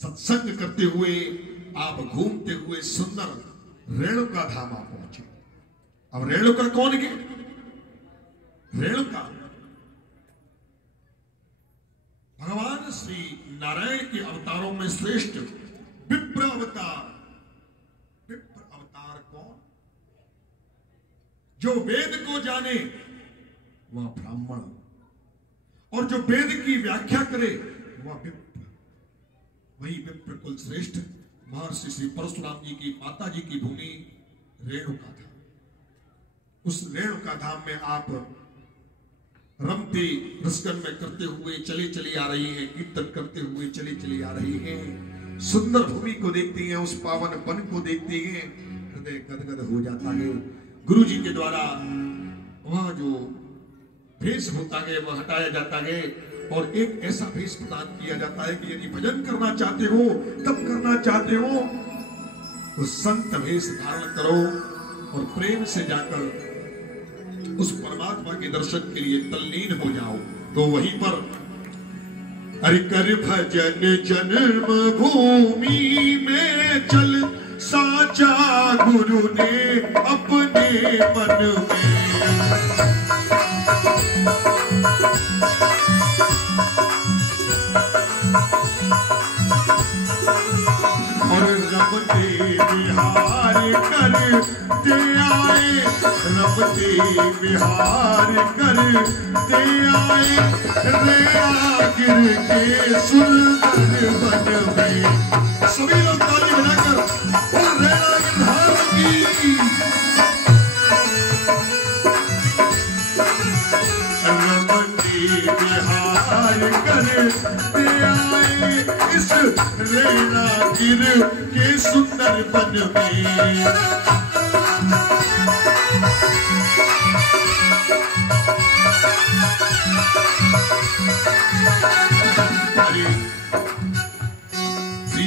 सत्संग करते हुए आप घूमते हुए सुंदर रेणुका धाम आप पहुंचे। अब रेणुका कौन गए? रेणुका भगवान श्री नारायण के अवतारों में श्रेष्ठ विप्र अवतार। विप्र अवतार कौन? जो वेद को जाने वह ब्राह्मण, और जो वेद की व्याख्या करे वह विप्र। वही विप्र कुल श्रेष्ठ महर्षि श्री परशुराम जी की माता जी की भूमि रेणुका था। उस रेणुका धाम में आप रमते रसकन में करते हुए चले चले आ रही हैं, कीर्तन करते हुए चले चले आ रही हैं, सुंदर भूमि को देखती हैं, उस पावन वन को देखती हैं, हृदय गदगद हो जाता है। गुरु जी के द्वारा वह जो भेष होता है वह हटाया जाता है और एक ऐसा भेष प्रदान किया जाता है कि यदि भजन करना चाहते हो, तब करना चाहते हो तो संत भेष धारण करो और प्रेम से जाकर उस परमात्मा के दर्शन के लिए तल्लीन हो जाओ। तो वहीं पर अरे कर भजन जन्म भूमि में चल साचा गुरु ने अपने मन में। और रमते बिहार करते आए, रमते बिहार करते आए, रेया गिर के सुंदर बन में। सभी लोग ताली बजाकर और रेया गिरधार की रमते बिहार करते आए, इस रेया गिर के सुंदर बन में।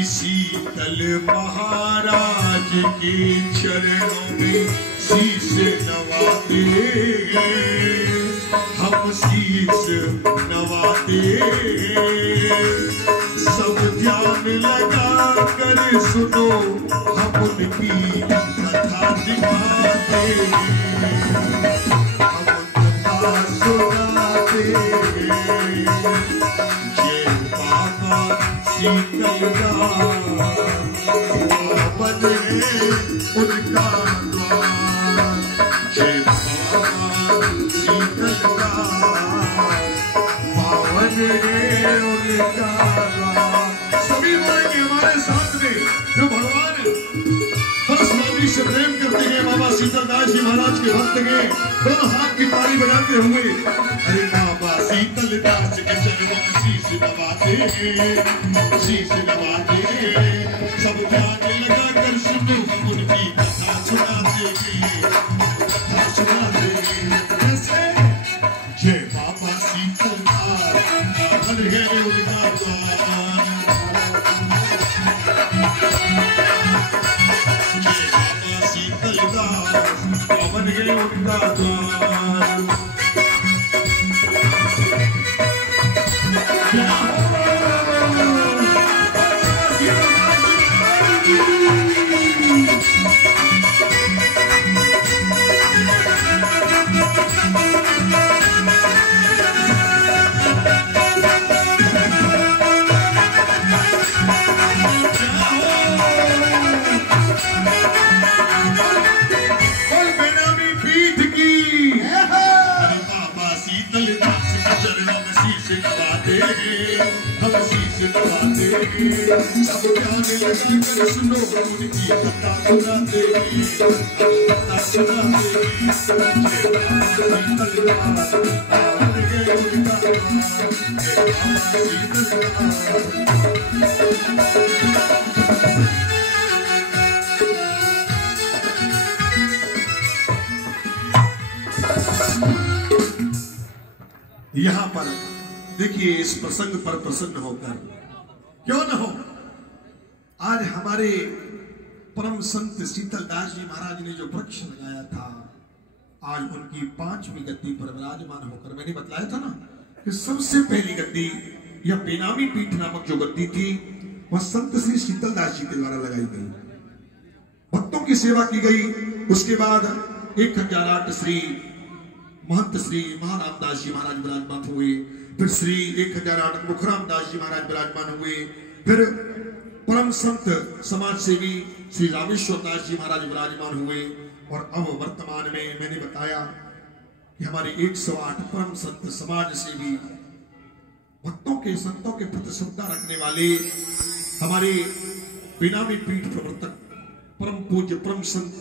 शीतल महाराज के चरणों में शीश नवाते हैं, हम शीश नवाते हैं। सब ध्यान लगा कर सुनो, हम उनकी कथा दिखाते हैं, हम कथा सुनाते हैं। जय बाबा शीतल पावन है उनका द्वार, जय बाबा शीतल पावन है उनका द्वार। सभी बोलेंगे हमारे साथ में, जो भगवान परशुराम से प्रेम करते हैं, बाबा शीतलदास जी महाराज के भक्त हैं, दोनों हाथ की ताली बजाते हुए अरे बाबा शीतलदास के चरणों में शीश नवाते हैं, शीश नवाते हैं। सब ध्यान लगा कर सुनो, हम उनकी कथा सुनाते हैं, कथा सुनाते हैं। कैसे? जय बाबा शीतलदास पावन है उनका द्वार, जय बाबा शीतलदास पावन है उनका द्वार। सब ध्यान लगा कर सुनो, उनकी कथा सुनाते हैं, कथा सुनाते यहाँ पर देखिए, इस प्रसंग पर प्रसन्न होकर क्यों न हो, आज हमारे परम संत शीतलदास जी महाराज ने जो वृक्ष लगाया था, आज उनकी 5वीं गद्दी पर विराजमान होकर, मैंने बताया था ना कि सबसे पहली गद्दी या बेनामी पीठ नामक जो गद्दी थी, वह संत श्री शीतलदास जी के द्वारा लगाई गई, भक्तों की सेवा की गई। उसके बाद 1008 श्री महंत श्री महारामदास जी महाराज विराजमान हुए, फिर श्री 1008 मुखरामदास जी महाराज विराजमान हुए, फिर परम संत समाज सेवी श्री रामेश्वर दास जी महाराज विराजमान हुए, और अब वर्तमान में मैंने बताया कि हमारे 108 परम संत समाज सेवी भक्तों के संतों के प्रति श्रद्धा रखने वाले हमारे बेनामी पीठ प्रवर्तक परम पूज्य परम संत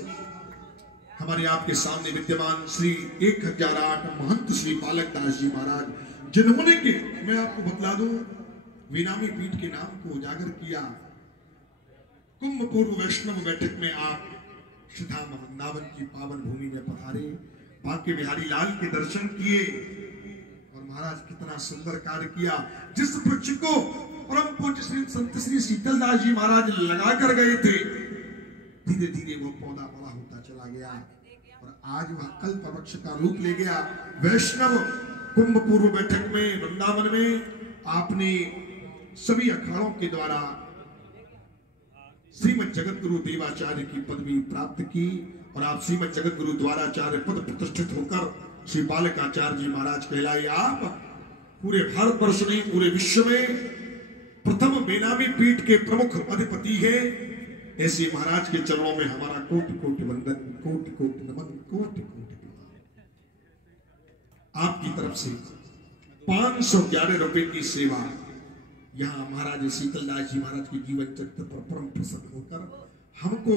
हमारे आपके सामने विद्यमान श्री 1008 महंत श्री बालक दास जी महाराज, जिन्होंने के मैं आपको बतला दूं बेनामी पीठ के नाम को उजागर किया। कुंभ पूर्व वैष्णव बैठक में आप श्रीधाम वृंदावन की पावन भूमि में पधारे, बांके बिहारी लाल के दर्शन किए, और महाराज कितना सुंदर कार्य किया। जिस वृक्ष को परम पूज्य श्री संत श्री शीतलदास जी महाराज लगा कर गए थे, धीरे धीरे वो पौधा बड़ा होता चला गया, और आज वह कल्प वृक्ष का रूप ले गया। वैष्णव कुंभ पूर्व बैठक में वृंदावन में आपने सभी अखाड़ों के द्वारा श्रीमद जगत गुरु देवाचार्य की पदवी प्राप्त की और आप श्रीमद जगत गुरु द्वाराचार्य पद प्रतिष्ठित होकर श्री बालकाचार्य जी महाराज कहलाए। आप पूरे भारतवर्ष नहीं पूरे विश्व में प्रथम बेनामी पीठ के प्रमुख अधिपति है। ऐसे महाराज के चरणों में हमारा कोटि कोटि वंदन, कोटि कोटि नमन, कोटि कोटि प्रणाम। आपकी तरफ से 511 रुपए की सेवा यहाँ महाराज शीतलदास जी महाराज के जीवन चरित्र पर परम प्रसन्न होकर हमको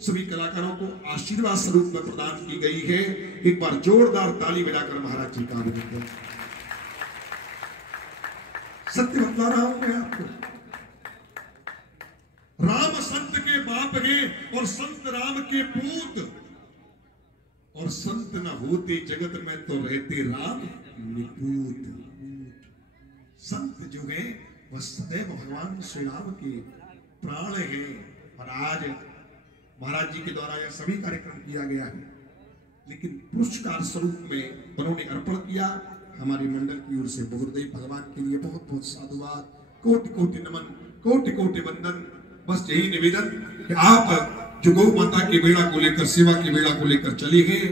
सभी कलाकारों को आशीर्वाद स्वरूप में प्रदान की गई है। एक बार जोरदार ताली बजाकर महाराज जी का अभिनंदन। सत्य बतला रहा हूं मैं आपको, राम संत के बाप है और संत राम के पूत, और संत न होते जगत में तो रहते राम निपूत। संत जो है वह सदैव भगवान श्री राम के प्राण है। और आज महाराज जी के द्वारा यह सभी कार्यक्रम किया गया है, लेकिन पुरस्कार स्वरूप में उन्होंने अर्पण किया। हमारे मंडल की ओर से बहुदेव भगवान के लिए बहुत बहुत साधुवाद, कोटि कोटि नमन, कोटि कोटि वंदन। बस यही निवेदन कि आप जो गौ माता के बेड़ा को लेकर, सेवा के बेड़ा को लेकर चले गए,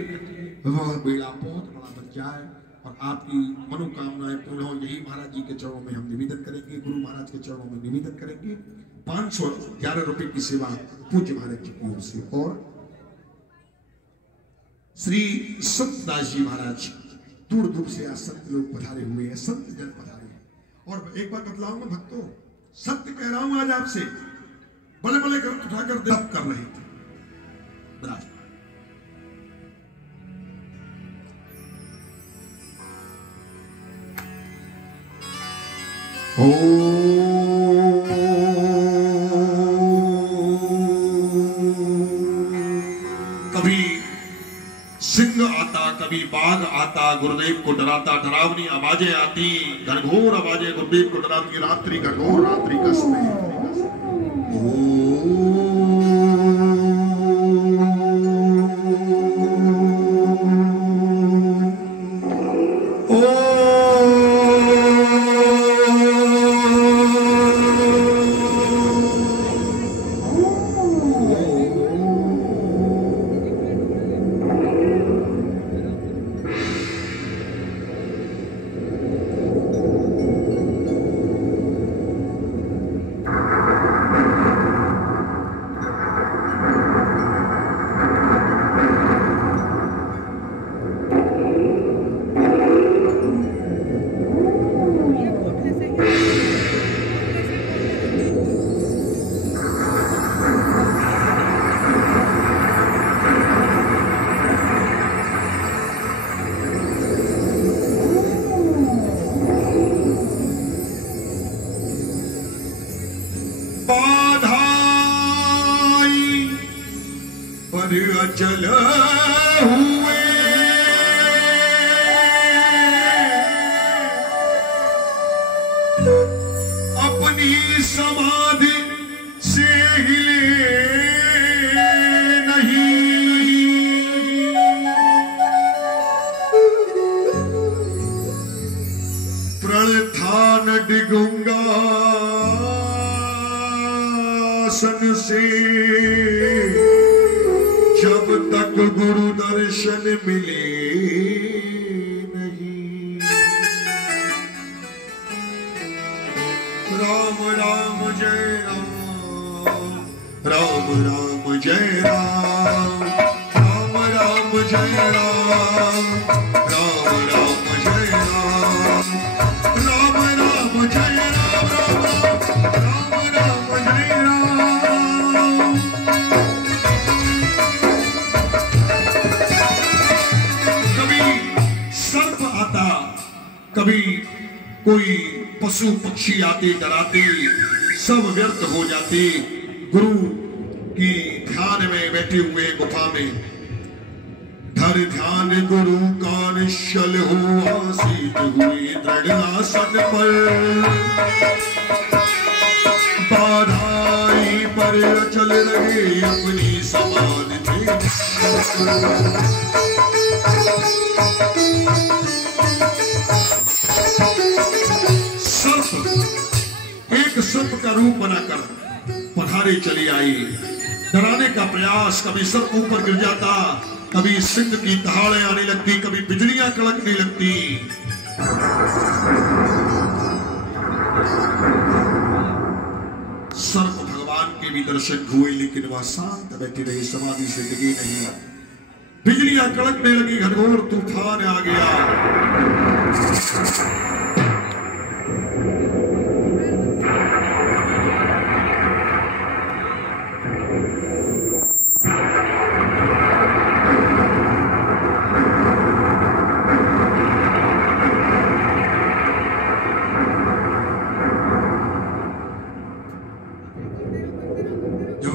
वह बेड़ा बहुत बड़ा बन जाए और आपकी मनोकामनाएं पूर्ण हो। यही महाराज जी के चरणों में हम निवेदन करेंगे, गुरु महाराज के चरणों में निवेदन करेंगे। 511 रुपए की सेवा पूज्य महाराज जी की ओर से। और श्री संतदास जी महाराज दूर दूर से आज संत लोग पधारे हुए हैं, संत जन पधारे हैं। और एक बात बतलाऊंगा भक्तों, सत्य कह रहा हूं आज आपसे, बड़े बड़े ग्रंथ उठाकर दप कर रहे थे। कभी सिंह आता, कभी बाघ आता, गुरुदेव को डराता, डरावनी आवाजें आती, घनघोर आवाजें गुरुदेव को डराती। रात्रि घनघोर, रात्रि का समय। अचल हुए अपनी समाधि से हिले नहीं, प्रणधान डिगूंगा सन से जब तक गुरु दर्शन मिले नहीं। राम राम जय राम, राम राम जय राम, राम राम जय राम, राम राम जय राम, राम राम जय राम, राम राम जय राम। कभी कोई पशु पक्षी आते डराते, सब व्यर्थ हो जाते। गुरु की ध्यान में बैठे हुए गुफा में धर ध्यान गुरु का निश्चल हो आसीत हुए दृढ़ आसन पर, बाधाई पर पधारे अचल रहे अपनी समाधि थे। सर्प एक सर्प का रूप बनाकर पधारे चली आई। डराने का प्रयास, कभी सर्प ऊपर गिर जाता, कभी सिंह की दहाड़ें आने लगती, कभी बिजलियां कड़कने लगती। सर्प भगवान के भी दर्शन हुए, लेकिन वह शांत बैठी रही, समाधि से डिगी नहीं। बिजलियां कड़कने लगी, घनघोर तूफान आ गया।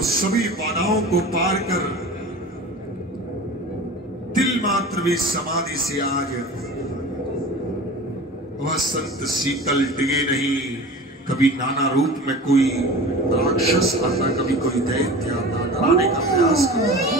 सभी बाधाओं को पार कर दिल मात्र भी समाधि से आज वह संत शीतल डिगे नहीं। कभी नाना रूप में कोई राक्षस आता, कभी कोई दैत्य आता, डराने का प्रयास करता।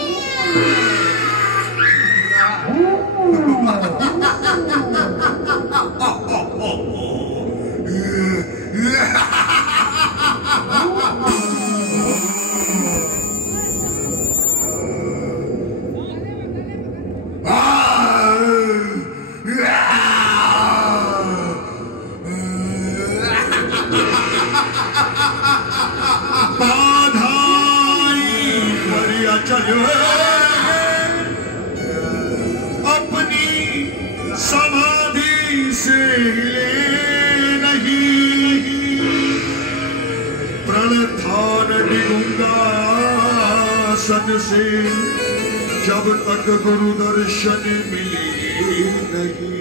अपनी समाधि से हिले नहीं, प्रणथान डिगूंगा सन से जब तक गुरु दर्शन मिले नहीं।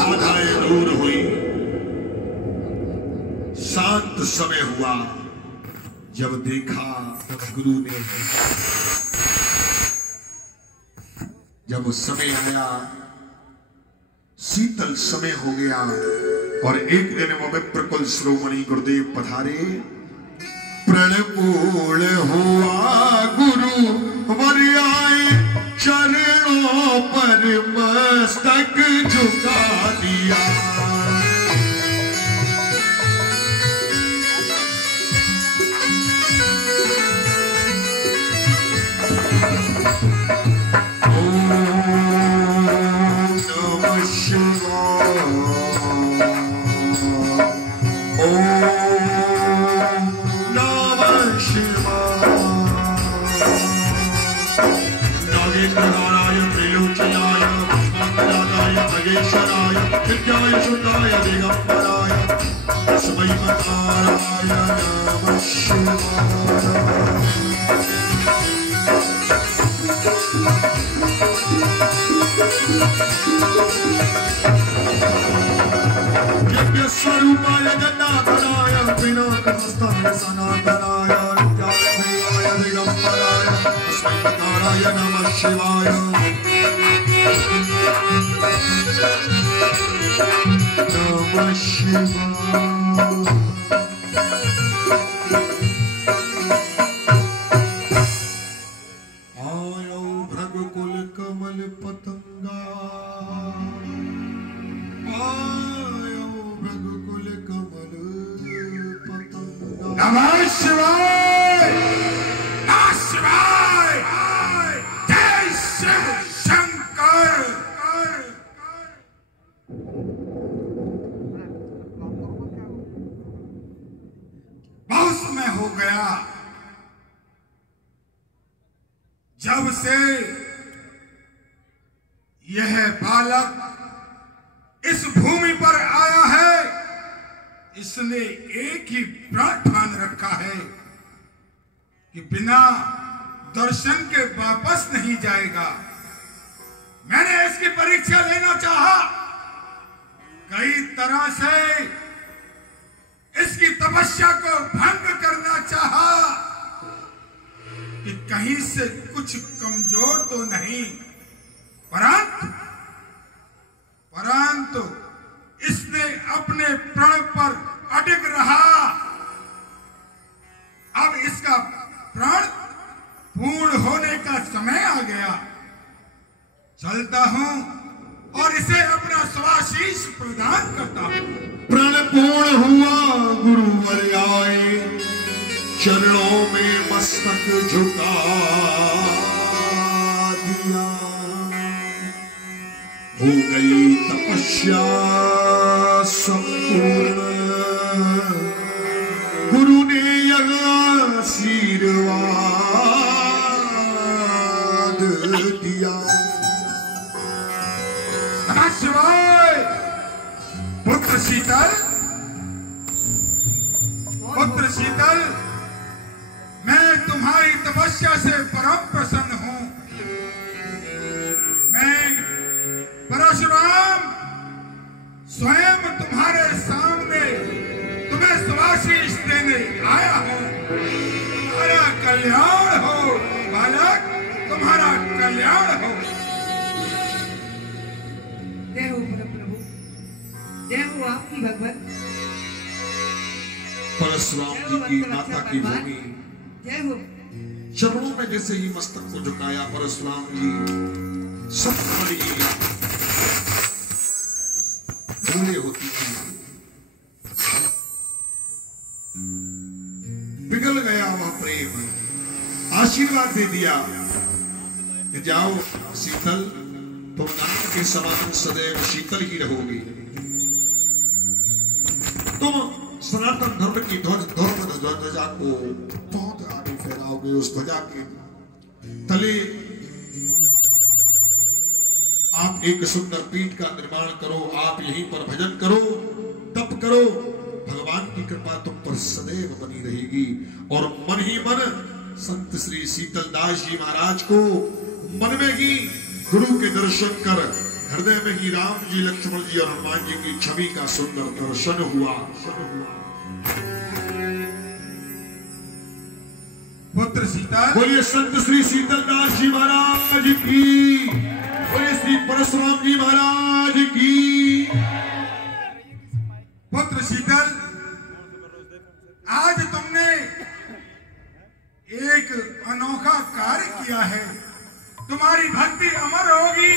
बाधाएं दूर हुई, शांत समय हुआ। जब देखा गुरु ने, जब समय आया, शीतल समय हो गया और एक दिन वो विप्रकुल श्रोमणी गुरुदेव पधारे। प्रणपूर्ण हुआ गुरु वर आए, चरणों पर मस्तक झुका दिया। विद्याय शुद्धाय दिगंबराय तस्मै मकाराय नमः शिवाय। यज्ञ स्वरूपाय जगन्नाथाय पिनाकमस्ताय सनातनाय विद्याय दिगंबराय तस्मै मकाराय नमः शिवाय। नमः शिवाय। आयो भृगुकुल कमल पतंगा, आयो भृगुकुल कमल पतंगा। नमः शिवाय, नमः शिवाय, जय शिव शंकर। बहुत समय हो गया जब से यह बालक इस भूमि पर आया है। इसने एक ही प्रण ठान रखा है कि बिना दर्शन के वापस नहीं जाएगा। मैंने इसकी परीक्षा लेना चाहा, कई तरह से इसकी तपस्या को भंग करना चाहा कि कहीं से कुछ कमजोर तो नहीं, परंतु समय आ गया। चलता हूं और इसे अपना स्वाशीष प्रदान करता हूं। प्रण पूर्ण हुआ गुरुवर आए, चरणों में मस्तक झुका दिया। हो गई तपस्या संपूर्ण, गुरु ने आशीर्वाद दिया। शिवाय पुत्र शीतल, पुत्र शीतल, मैं तुम्हारी तपस्या से परम प्रसन्न हूं। मैं परशुराम स्वयं तुम्हारे सामने तुम्हें स्वाशीष देने आया हूं। तुम्हारा कल्याण हो बालक, तुम्हारा कल्याण हो। जय हो प्रभु, जय हो आपकी भगवत। परशुराम जी की माता की भूमि, जय हो। चरणों में जैसे ही मस्तक को झुकाया परशुराम जी, सब बड़ी भूले होती थी, पिघल गया वह प्रेम। आशीर्वाद दे दिया कि जाओ शीतल, तुम नंद के समान सदैव शीतल ही रहोगी। तुम सनातन धर्म की ध्वजा को बहुत आगे फहराओगे। उस ध्वजा के तले आप एक सुंदर पीठ का निर्माण करो, आप यहीं पर भजन करो, तप करो, भगवान की कृपा तुम पर सदैव बनी रहेगी। और मन ही मन संत श्री शीतल दास जी महाराज को मन में ही गुरु के दर्शन कर, हृदय में ही राम जी, लक्ष्मण जी और हनुमान जी की छवि का सुंदर दर्शन हुआ। पुत्र शीतल, बोलिए संत श्री शीतल दास जी महाराज की, बोलिए श्री परशुराम जी महाराज की। पुत्र शीतल, आज तुमने एक अनोखा कार्य किया है। तुम्हारी भक्ति अमर होगी,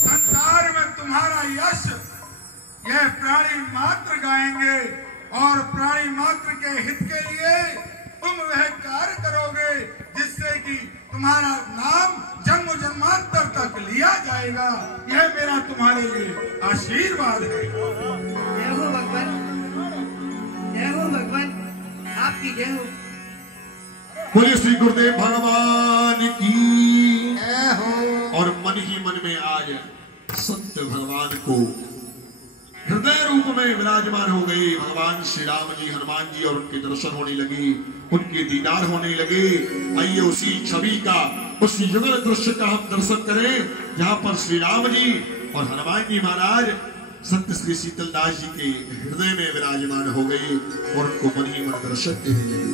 संसार में तुम्हारा यश यह प्राणी मात्र गाएंगे, और प्राणी मात्र के हित के लिए तुम वह कार्य करोगे जिससे कि तुम्हारा नाम जन्म जन्मांतर तक लिया जाएगा। यह मेरा तुम्हारे लिए आशीर्वाद है। जय हो भगवान, जय हो भगवान, आपकी जय हो। बोलिए श्री गुरुदेव भगवान की जय हो। और मन ही मन में आज संत भगवान को हृदय रूप में विराजमान हो गए। भगवान श्री राम जी, हनुमान जी और उनके दर्शन होने लगे, उनके दीदार होने लगे। आइए उसी छवि का, उस युगल दृश्य का हम दर्शन करें जहां पर श्री राम जी और हनुमान जी महाराज संत श्री शीतल दास जी के हृदय में विराजमान हो गए और उनको मन ही मन दर्शन देने लगे।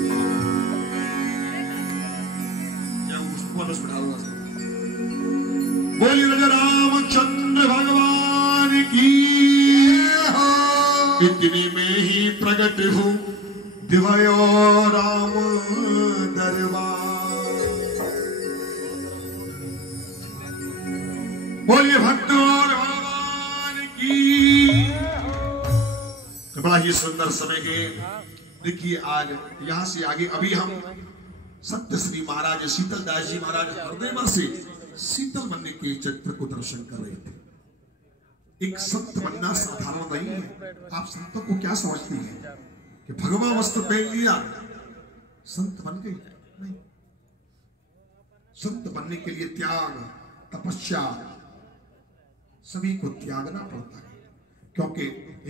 बोलिए राजा रामचंद्र भगवान की, इतने में ही प्रकट हो दिव्यो राम दरबार। बोलिए भक्त और भगवान की। बड़ा ही सुंदर समय के देखिए, आज यहां से आगे अभी हम संत श्री महाराज शीतल दास जी महाराज हृदय से शीतल बनने के चरित्र को दर्शन कर रहे थे। एक संत बनना साधारण नहीं है। आप संतों को क्या समझते हैं कि भगवा वस्त्र पहन लिया संत बन गए? नहीं, संत बनने के लिए त्याग, तपस्या सभी को त्यागना पड़ता है, क्योंकि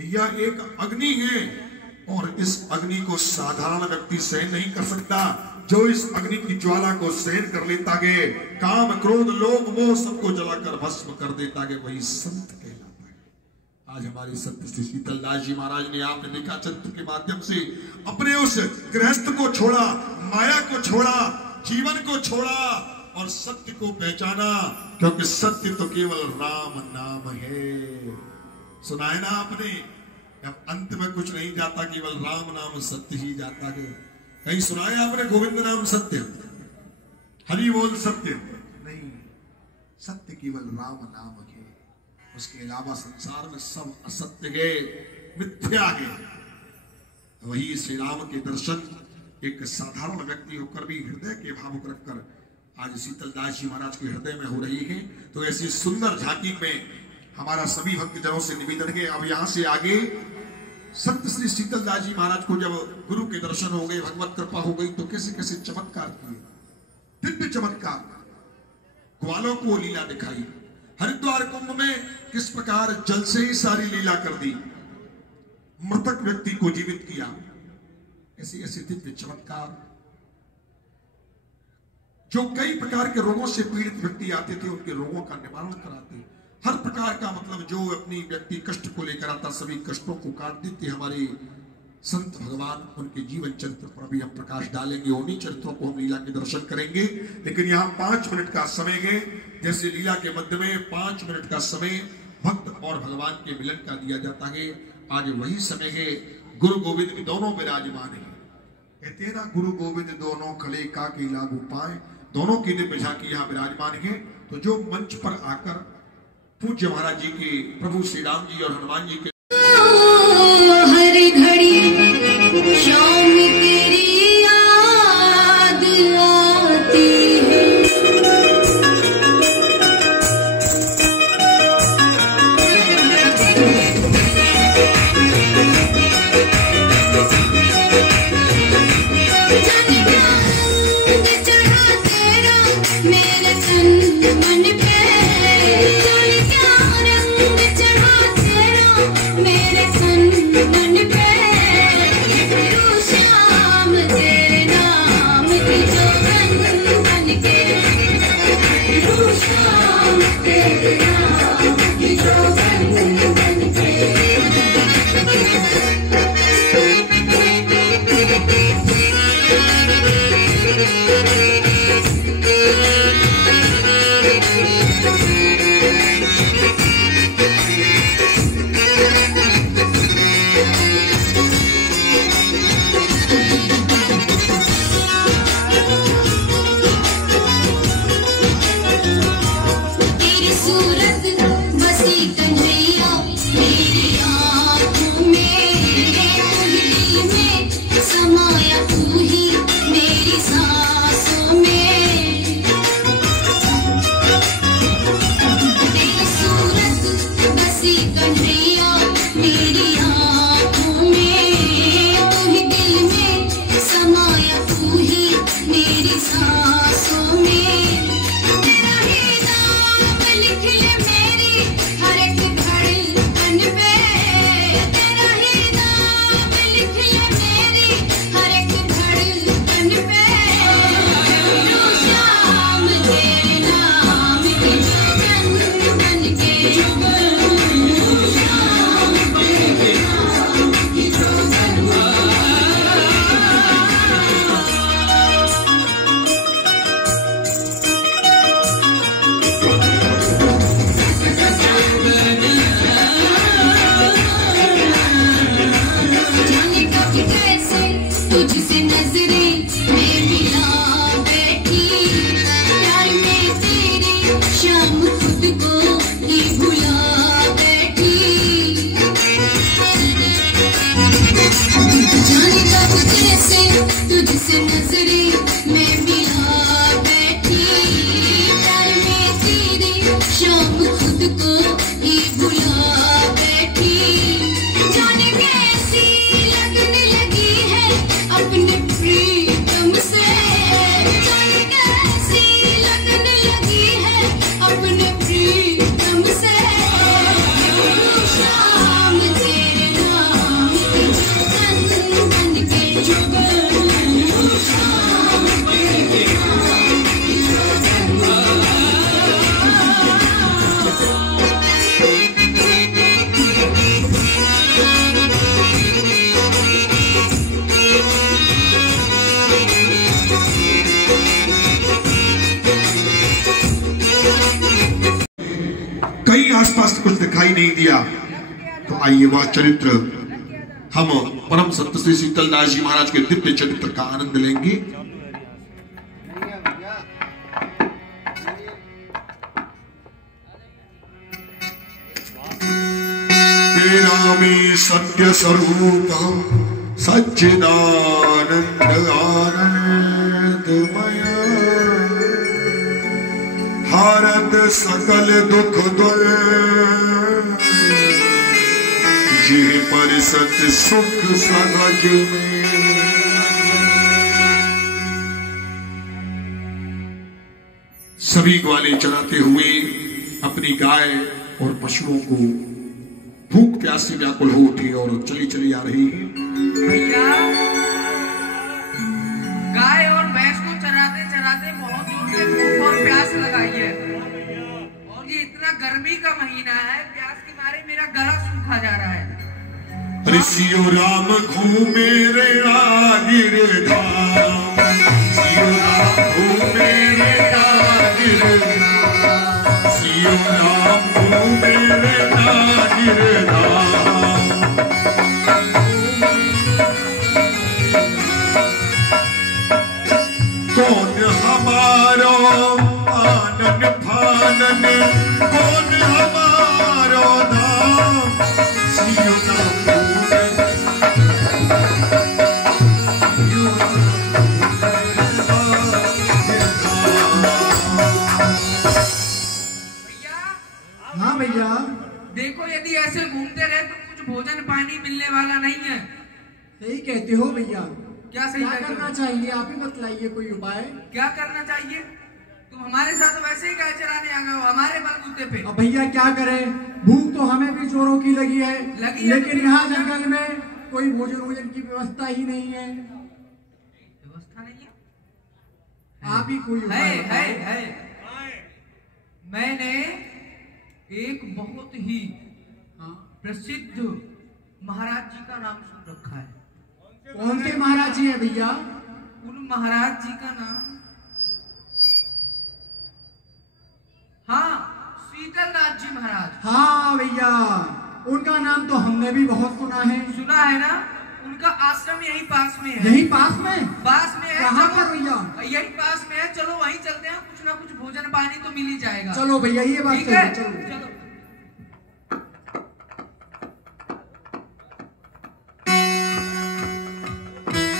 यह एक अग्नि है और इस अग्नि को साधारण व्यक्ति सहन नहीं कर सकता। जो इस अग्नि की ज्वाला को सहन कर लेता है, काम क्रोध लोभ मोह सबको जलाकर भस्म कर देता है, वही संत कहलाता है। आज हमारे संत श्री शीतल दास जी महाराज ने, आपने देखा, चरित्र के माध्यम से अपने उस गृहस्थ को छोड़ा, माया को छोड़ा, जीवन को छोड़ा और सत्य को पहचाना, क्योंकि सत्य तो केवल राम नाम है। सुना है ना आपने, अब अंत में कुछ नहीं जाता, केवल राम नाम सत्य ही जाता है। कहीं सुना है आपने गोविंद नाम सत्य, हरि बोल सत्य, केवल राम नाम के, उसके अलावा संसार में सब असत्य है, मिथ्या है। वही श्री राम के दर्शन एक साधारण व्यक्ति होकर भी हृदय के भावुक रखकर आज शीतलदास जी महाराज के हृदय में हो रही है। तो ऐसी सुंदर झांकी में हमारा सभी भक्तजनों से निवेदन है, अब यहां से आगे संत श्री शीतलदास जी महाराज को जब गुरु के दर्शन हो गए, भगवत कृपा हो गई, तो कैसे कैसे चमत्कार किए, दिव्य चमत्कार, ग्वालों को लीला दिखाई। हरिद्वार कुंभ में किस प्रकार जल से ही सारी लीला कर दी, मृतक व्यक्ति को जीवित किया, ऐसे ऐसे दिव्य चमत्कार। जो कई प्रकार के रोगों से पीड़ित व्यक्ति आते थे, उनके रोगों का निवारण कराते। हर प्रकार का मतलब जो अपनी व्यक्ति कष्ट को लेकर आता, सभी कष्टों को काट देते हमारे संत भगवान। उनके जीवन चरित्र पर भी हम प्रकाश डालेंगे, उन्हीं चरित्रों को हम लीला के दर्शन करेंगे। लेकिन यहाँ 5 मिनट का समय है, जैसे लीला के मध्य में 5 मिनट का समय भक्त और भगवान के मिलन का दिया जाता है, आज वही समय है। गुरु गोविंद भी दोनों विराजमान है। कहते हैं ना, गुरु गोविंद दोनों खड़े का के लागू पाए, दोनों की दिव्य झांकी यहाँ विराजमान है। तो जो मंच पर आकर पूज्य महाराज जी के, प्रभु श्री राम जी और हनुमान जी के हर घड़ी शाम तेरी याद आती है। जाने क्या रंग चढ़ा तेरा मेरे तन मन पे, जाने क्या रंग चढ़ा तेरा मेरे तन मन पे। रू श्याम तेरे नाम की जोगन बन के, रू श्याम तेरे नाम की जोगन बन के। तेरी सूरत बसी कन्हैया मेरी आँखों में, दिल में समाया तू ही मेरी सांसों में। तेरी सूरत बसी कन्हैया मेरी आँखों में, दिल में समाया तू ही मेरी सांसों में। तेरा ही नाम लिख ले मेरी हर एक धड़कन पे, तेरा ही नाम लिख ले मेरी हर एक धड़कन पे। रू श्याम तेरे नाम की जोगन बन के, रू श्याम तेरे नाम की जोगन बन के। जाने कब कैसे तुझसे नजरें मैं मिला बैठी, प्यार में तेरे शाम खुद को ही भुला बैठी। जाने कब कैसे तुझसे नजरें मैं मिला बैठी, प्यार में तेरे शाम खुद को ही भुला बैठी। जाने कैसी लगने लगी है अपने प्रीतम से, जाने कैसी लगने लगी है अपने प्रीतम से। रू श्याम तेरे नाम की जोगन बन के, रू श्याम तेरे नाम की जोगन बन के। कहीं आसपास कुछ दिखाई नहीं दिया, तो आइए वह चरित्र हम परम संत श्री शीतलदास जी महाराज के दिव्य चरित्र का आनंद लेंगे। नमामि सत्य स्वरूपं सच्चिदानंद आनंदमय हरत सकल दुख दुर जी परिसत सुख सहज में। सभी ग्वाले चराते हुए अपनी गाय और पशुओं को भूख प्यास से व्याकुल हो उठी और चली चली आ रही है। भैया गाय और भैंस को चराते चराते बहुत जोर से भूख और प्यास लगाई है और ये इतना गर्मी का महीना है, प्यास के मारे मेरा गला सूखा जा रहा है। सियो राम घूमे रे आगिर धाम, सियो राम घूमे रे आगिर धाम, सियो राम घूमे रे आगिर धाम। कौन हमारो आनन फानन, कौन हमारो धाम, सियो राम भैया। देखो यदि ऐसे घूमते रहे तो कुछ भोजन पानी मिलने वाला नहीं है। सही कहते हो भैया। क्या सही करना चाहिए, आप ही बतलाइए कोई उपाय। क्या करना चाहिए? तुम हमारे साथ वैसे ही गाय चराने आ गए हो हमारे बलबूते पे। अब भैया क्या करें, भूख तो हमें भी जोरों की लगी है, लेकिन यहाँ जंगल में कोई भोजन वोजन की व्यवस्था ही नहीं है। व्यवस्था नहीं है? आप ही कोई उपाय है। मैंने एक बहुत ही प्रसिद्ध महाराज जी का नाम सुन रखा है। कौन से महाराज जी है भैया? उन महाराज जी का नाम शीतलनाथ जी महाराज। हाँ भैया, उनका नाम तो हमने भी बहुत सुना है। सुना है ना? उनका आश्रम यही पास में है। यही पास में? पास में है। कहाँ पर भैया? यही पास में है, चलो वहीं चलते हैं, कुछ ना कुछ भोजन पानी तो मिल ही जाएगा। चलो भैया, ये बात ठीक है, चलो।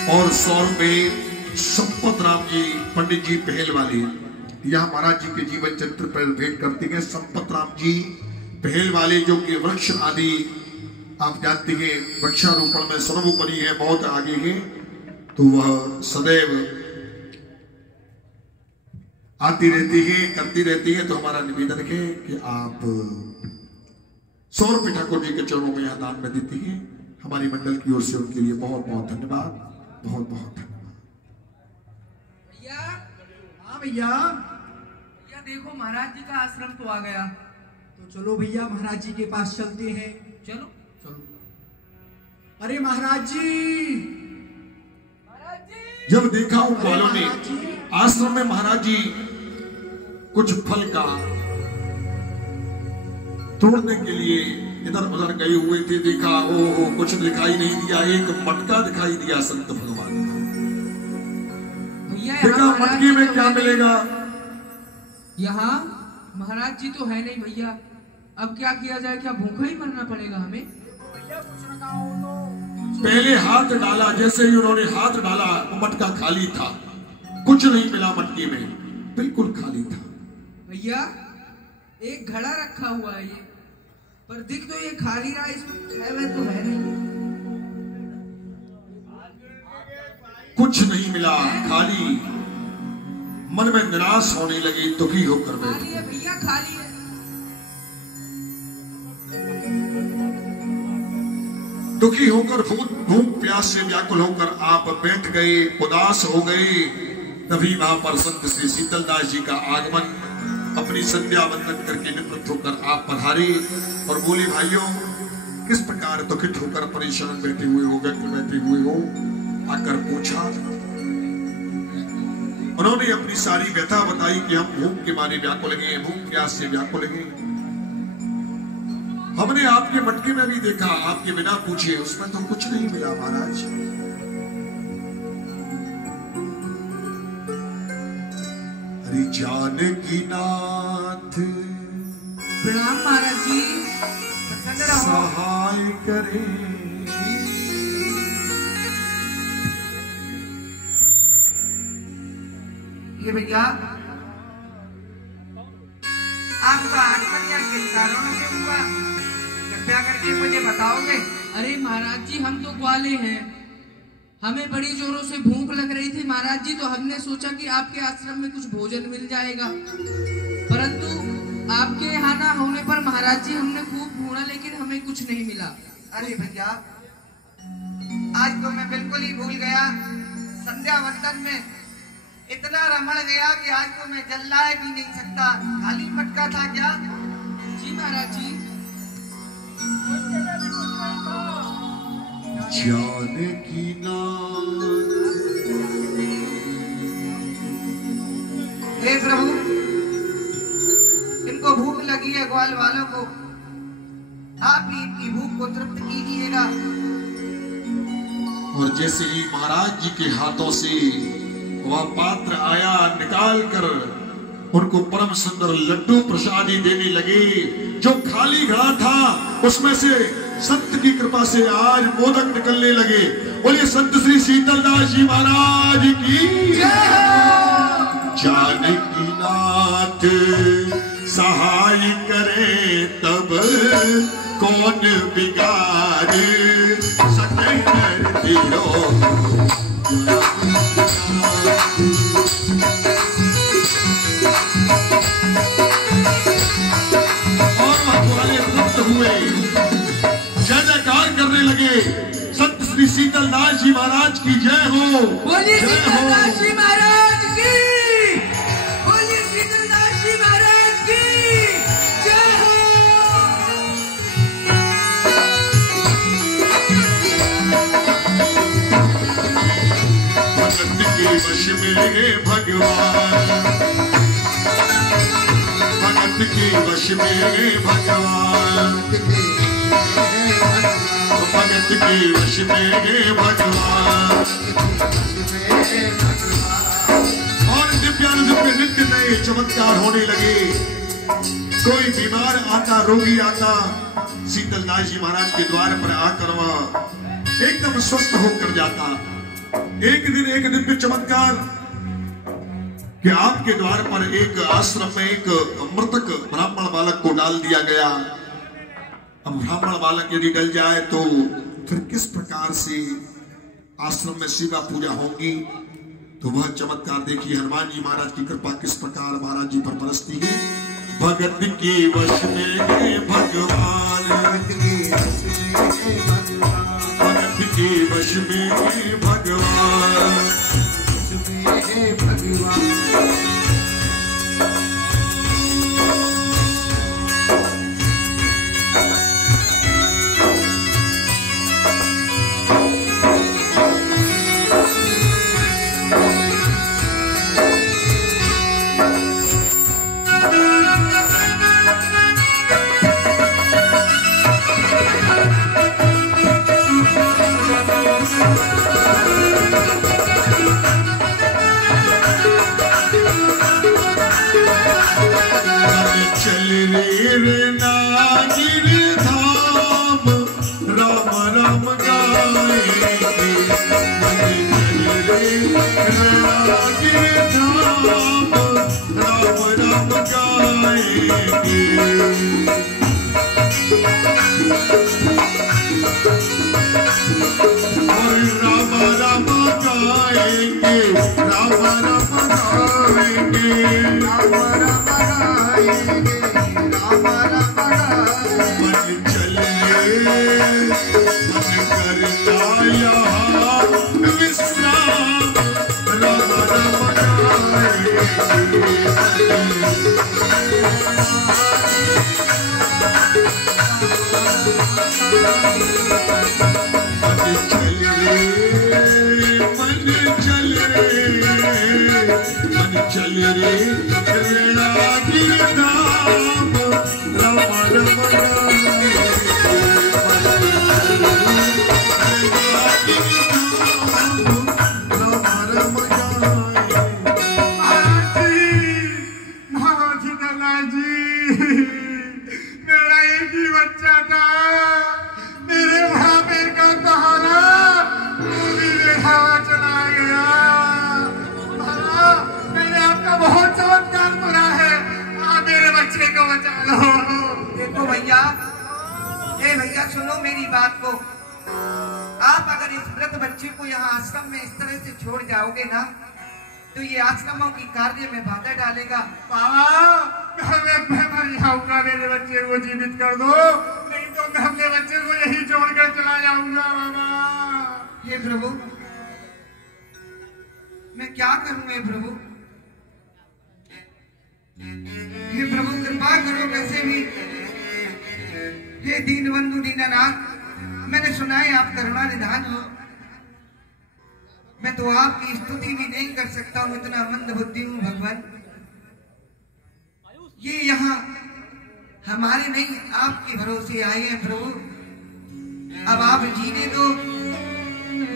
और 100 रुपए संपत राम जी पंडित जी पहल वाले यहाँ महाराज जी के जीवन चरित्र पर भेंट करते हैं। संपत राम जी पहल वाले जो कि वृक्ष आदि आप जानते हैं वृक्षारोपण में सर्वोपरि है, बहुत आगे है, तो वह सदैव आती रहती है, करती रहती है। तो हमारा निवेदन है कि आप 100 रुपये ठाकुर जी के चरणों में यहाँ दान में देती है। हमारी मंडल की ओर से उनके लिए बहुत बहुत धन्यवाद, बहुत बहुत धन्यवाद। भैया, हाँ भैया, देखो महाराज जी का आश्रम तो आ गया, तो चलो भैया महाराज जी के पास चलते हैं। चलो चलो। अरे महाराज जी, जब देखा उन वालों ने आश्रम में महाराज जी कुछ फल का तोड़ने के लिए इधर उधर गए हुए थे, देखा ओहो कुछ दिखाई नहीं दिया, एक मटका दिखाई दिया संत भगवान का। देखा मटके में क्या मिलेगा? यहाँ महाराज जी तो है नहीं भैया, अब क्या किया जाए? क्या भूखा ही मरना पड़ेगा हमें? पहले हाथ डाला, जैसे ही उन्होंने हाथ डाला मटका खाली था, कुछ नहीं मिला मटके में, बिल्कुल खाली था। भैया एक घड़ा रखा हुआ है ये, पर दिख तो ये खाली रहा, इसमें तो है नहीं, कुछ नहीं मिला, खाली। मन में निराश होने लगी, दुखी होकर बैठ गए। भैया खाली है। दुखी होकर भूख प्यास से व्याकुल होकर आप बैठ गए, उदास हो गए। तभी वहां पर संत श्री शीतलदास जी का आगमन, अपनी संध्या वंदन करके निवृत्त होकर आप पधारे और बोले भाइयों किस प्रकार दुखित होकर परेशान बैठे हुए हो, व्यक्त बैठे हुए हो? आकर पूछा। उन्होंने अपनी सारी व्यथा बताई कि हम भूख के मारे व्याकुल गए, भूख प्यास से व्याकुल गए। हमने आपके मटके में भी देखा, आपके बिना पूछे उसमें तो कुछ नहीं मिला महाराज। हरि जानकी नाथ। प्रणाम महाराज जी। प्रसन्न रहो। सहाय करे। ये भैया आपका आत्महत्या किस कारणों से हुआ, कृपया करके मुझे बताओगे? अरे महाराज जी, हम तो ग्वाले हैं, हमें बड़ी जोरों से भूख लग रही थी महाराज जी, तो हमने सोचा कि आपके आश्रम में कुछ भोजन मिल जाएगा, परंतु आपके यहाँ ना होने पर महाराज जी हमने खूब ढूंढा लेकिन हमें कुछ नहीं मिला। अरे भैया आज तो मैं बिल्कुल ही भूल गया, संध्या वंदन में इतना रमण गया कि आज तो मैं जल लाए भी नहीं सकता। खाली मटका था क्या? जी महाराज जी। जानकी नाथ हे प्रभु, इनको भूख लगी है, ग्वाल वालों को, आप ही इनकी भूख को तृप्त कीजिएगा। और जैसे ही महाराज जी के हाथों से वह पात्र आया, निकाल कर उनको परम सुंदर लड्डू प्रसादी देने लगे। जो खाली घड़ा था उसमें से संत की कृपा से आज मोदक निकलने लगे। बोलिए संत श्री शीतलदास जी महाराज की जानकी नाथ सहाय करे तब कौन बिगाड़ सके दियो। और वाले तृप्त हुए, जय जयकार करने लगे। संत श्री शीतलदास जी महाराज की जय हो। बोलिए शीतलदास जी महाराज की, बोलिए शीतलदास जी महाराज की जय हो। भगत के वश में भगवान, भगत के वश में भगवान, भगत के वश में भगवान। और दिव्यानुदिव्य नित्य नए चमत्कार होने लगे। कोई बीमार आता, रोगी आता, शीतलदास जी महाराज के द्वार पर आकर वह एकदम स्वस्थ होकर जाता। एक दिन एक दिव्य चमत्कार कि आपके द्वार पर एक आश्रम में एक मृतक ब्राह्मण बालक को डाल दिया गया। अब ब्राह्मण बालक यदि डल जाए तो फिर किस प्रकार से आश्रम में सेवा पूजा होगी। तो वह चमत्कार देखिए, हनुमान जी महाराज की कृपा किस प्रकार महाराज जी पर बरसती है। भगत के वश में भगवान, भगत के वश में भगवान, मेरा एक ही बच्चा था, मेरे भाभी का सहारा वो भी देखा चला गया। मैंने आपका बहुत चमत्कार सुना है, आप मेरे बच्चे को बचा लो। देखो भैया, ए भैया सुनो मेरी बात को। आप अगर इस वृद्ध बच्चे को यहाँ आश्रम में इस तरह से छोड़ जाओगे ना, तो ये आश्रमों की कार्य में बाधा डालेगा। बाबा मैं मर जाऊंगा, मेरे बच्चे को जीवित कर दो, नहीं तो मैं अपने बच्चे को यही छोड़कर चला जाऊंगा। बाबा हे प्रभु, मैं क्या करूं हे प्रभु? हे प्रभु कृपा करो कैसे भी। हे दीनबंधु दीनानाथ, मैंने सुना है आप करुणा निधान हो। मैं तो आपकी स्तुति भी नहीं कर सकता हूँ, इतना मंद बुद्धि हूँ भगवान। ये यहाँ हमारे नहीं आपके भरोसे आए हैं प्रभु। अब आप जीने दो,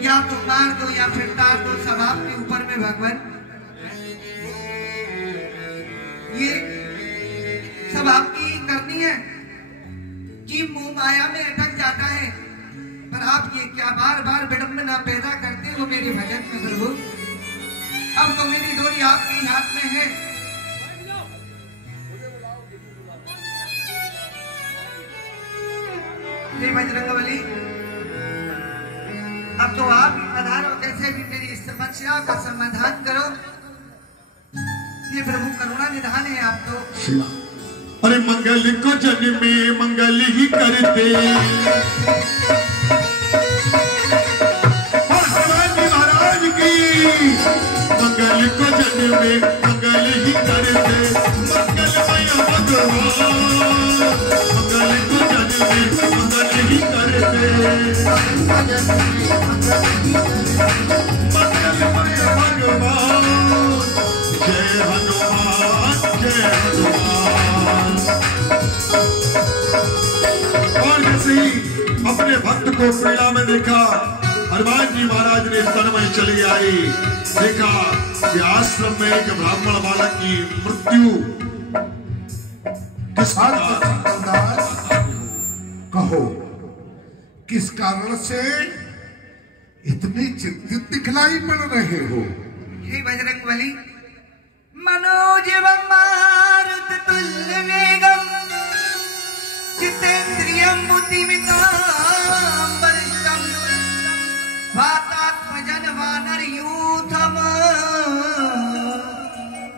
या तो मार दो या फिर तार दो, सब आपके ऊपर में भगवान। ये सब आपकी करनी है। जीव मोह माया में अटक जाता है, पर आप ये क्या बार बार विडंबना पैदा करते हो मेरे भजन में प्रभु। अब तो मेरी डोरी आपके ही हाथ में है। हे बजरंगबली, अब तो आप पधारो, कैसे भी मेरी इस समस्या का समाधान करो। ये प्रभु करुणा निधान है आप तो। अरे मंगल को जन में मंगल ही करते, महाराज की मंगल को जन में मंगल ही करते, मंगलमय भगवान मंगल को जन में मंगल ही करते, मंगलमय भगवान। जय हनुमान जय हनुमान। और जैसे ही अपने भक्त को पीड़ा में देखा, हनुमान जी महाराज ने तन में चली आई। देखा कि आश्रम में एक ब्राह्मण बालक की मृत्यु किस कहो, किस कारण से इतनी चिंतित दिखलाई पड़ रहे हो? हे बजरंगबली, मनोजवं मारुततुल्य वेगं जितेन्द्रियं बुद्धिमतां वरिष्ठं वातात्मजं वानरयूथं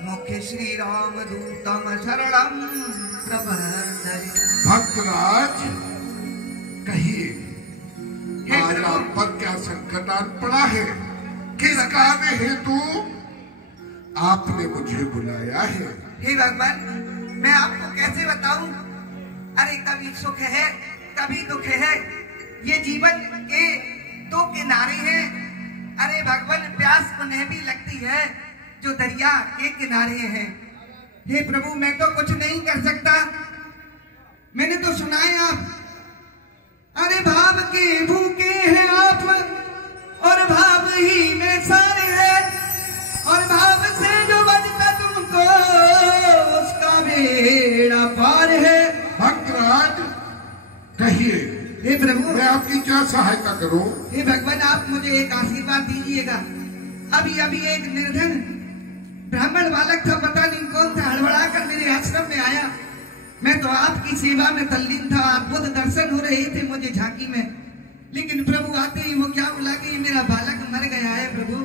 मुख्य श्री रामदूतं शरणं प्रपद्ये। भक्तराज कहिए, आज आप पर क्या संकट आ पड़ा है? किस कार्य हेतु आपने मुझे बुलाया है? हे भगवान, मैं आपको कैसे बताऊं? अरे कभी सुख है कभी दुख है, ये जीवन के दो किनारे हैं। अरे भगवान, प्यास उन्हें भी लगती है जो दरिया के किनारे हैं। हे प्रभु, मैं तो कुछ नहीं कर सकता। मैंने तो सुना है आप अरे भाव के भूखे हैं आप, और भाव ही में सारे हैं, और भाव से जो बचता तुमको उसका बेड़ा पार है। भक्तराज कहिए, हे प्रभु, मैं आपकी क्या सहायता करूं? हे भगवान, आप मुझे एक आशीर्वाद दीजिएगा। अभी अभी एक निर्धन ब्राह्मण बालक था, पता नहीं कौन था, हड़बड़ा कर मेरे आश्रम में आया। मैं तो आपकी सेवा में तल्लीन था, अद्भुत दर्शन हो रहे थे मुझे झांकी में, लेकिन प्रभु आते ही वो क्या बोला कि मेरा बालक मर गया है प्रभु।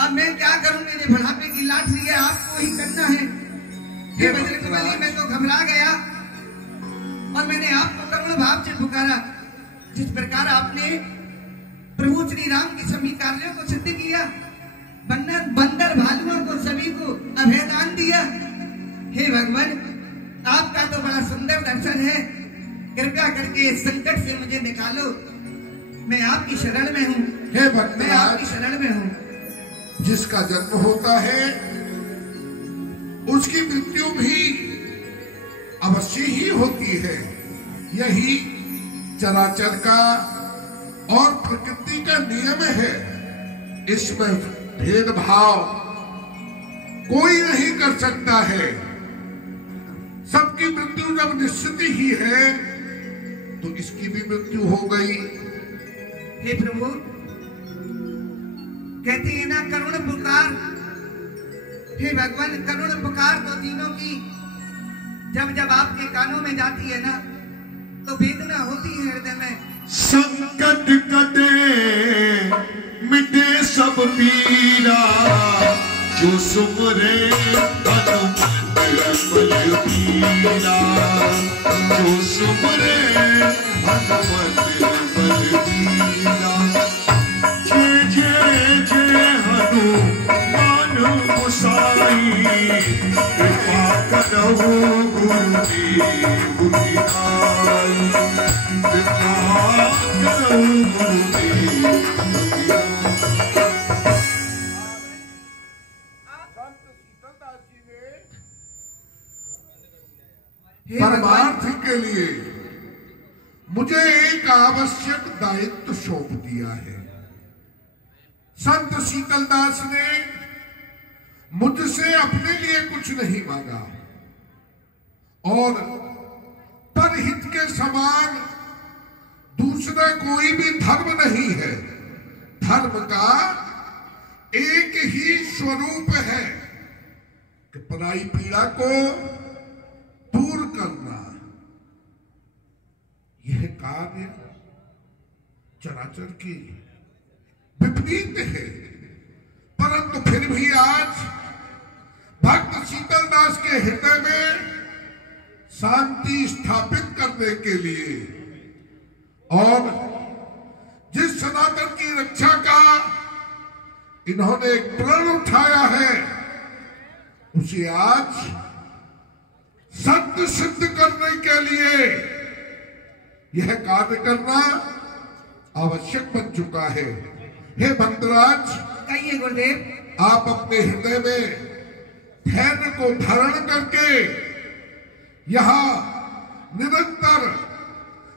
अब मैं क्या करूं, मेरे बुढ़ापे की लाठी है, आपको ही करना है। हे बजरंगबली, मैं तो घबरा गया और मैंने आपको करुण भाव से पुकारा। जिस प्रकार आपने प्रभु श्री राम के सभी कार्यों को सिद्ध किया, बंदर भालुओं को सभी को अभयदान दिया। हे भगवान, आपका तो बड़ा सुंदर दर्शन है, कृपया करके इस संकट से मुझे निकालो। मैं आपकी शरण में हूँ, मैं आपकी शरण में हूँ। जिसका जन्म होता है उसकी मृत्यु भी अवश्य ही होती है। यही चराचर का और प्रकृति का नियम है। इसमें भेदभाव कोई नहीं कर सकता है। सबकी मृत्यु जब निश्चित ही है तो इसकी भी मृत्यु हो गई। हे प्रभु, कहते हैं ना करुण पुकार, हे भगवान करुण पुकार तो तीनों की जब जब आपके कानों में जाती है ना तो वेदना होती है हृदय में। संकट कटे मिटे सब पीरा, जो सुमरे हनुमत बलबीरा, जो सुमरे हनुमत बलबीरा। जय जय जय हनुमान गोसाई, कृपा करहु गुरुदेव दिखाई, कृपा करहु गुरुदेव परमार्थ के लिए मुझे एक आवश्यक दायित्व सौंप दिया है। संत शीतलदास ने मुझसे अपने लिए कुछ नहीं मांगा और परहित के समान दूसरा कोई भी धर्म नहीं है। धर्म का एक ही स्वरूप है कि पराई पीड़ा को दूर करना। यह कार्य चराचर की विपरीत है, परंतु फिर भी आज भक्त शीतलदास के हृदय में शांति स्थापित करने के लिए और जिस सनातन की रक्षा का इन्होंने एक प्रण उठाया है उसे आज सत्य सिद्ध करने के लिए यह कार्य करना आवश्यक बन चुका है। हे भक्तराज, कहिए गुरुदेव। आप अपने हृदय में धैर्य को धारण करके यहाँ निरंतर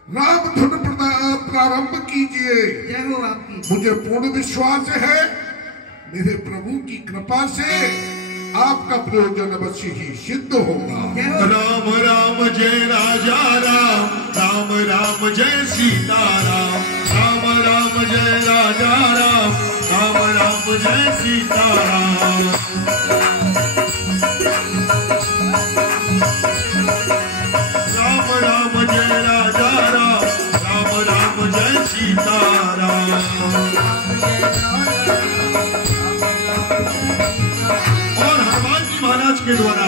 राम धुन प्रारंभ कीजिए। जय हो आपकी। मुझे पूर्ण विश्वास है मेरे प्रभु की कृपा से आपका प्रयोजन अवश्य ही सिद्ध होगा। राम राम जय राजा राम, राम राम जय सीता राम, राम राम जय राजा राम, राम राम जय सीता राम। राम राम जय राजा राम, राम राम जय सीता राम। महाराज के द्वारा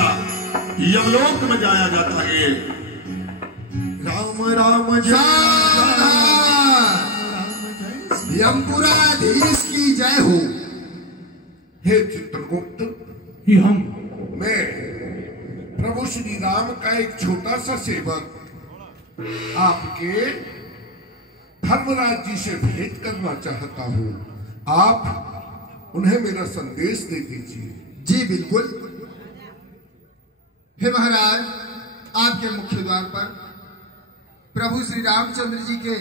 यमलोक में जाया जाता है। राम राम जय यमपुराधीश की जय हो। हे चित्रगुप्त, ये हम मैं प्रभु श्री राम का एक छोटा सा सेवक आपके धर्मराज जी से भेंट करना चाहता हूँ। आप उन्हें मेरा संदेश दे दीजिए। जी बिल्कुल। हे महाराज, आपके मुख्य द्वार पर प्रभु श्री रामचंद्र जी के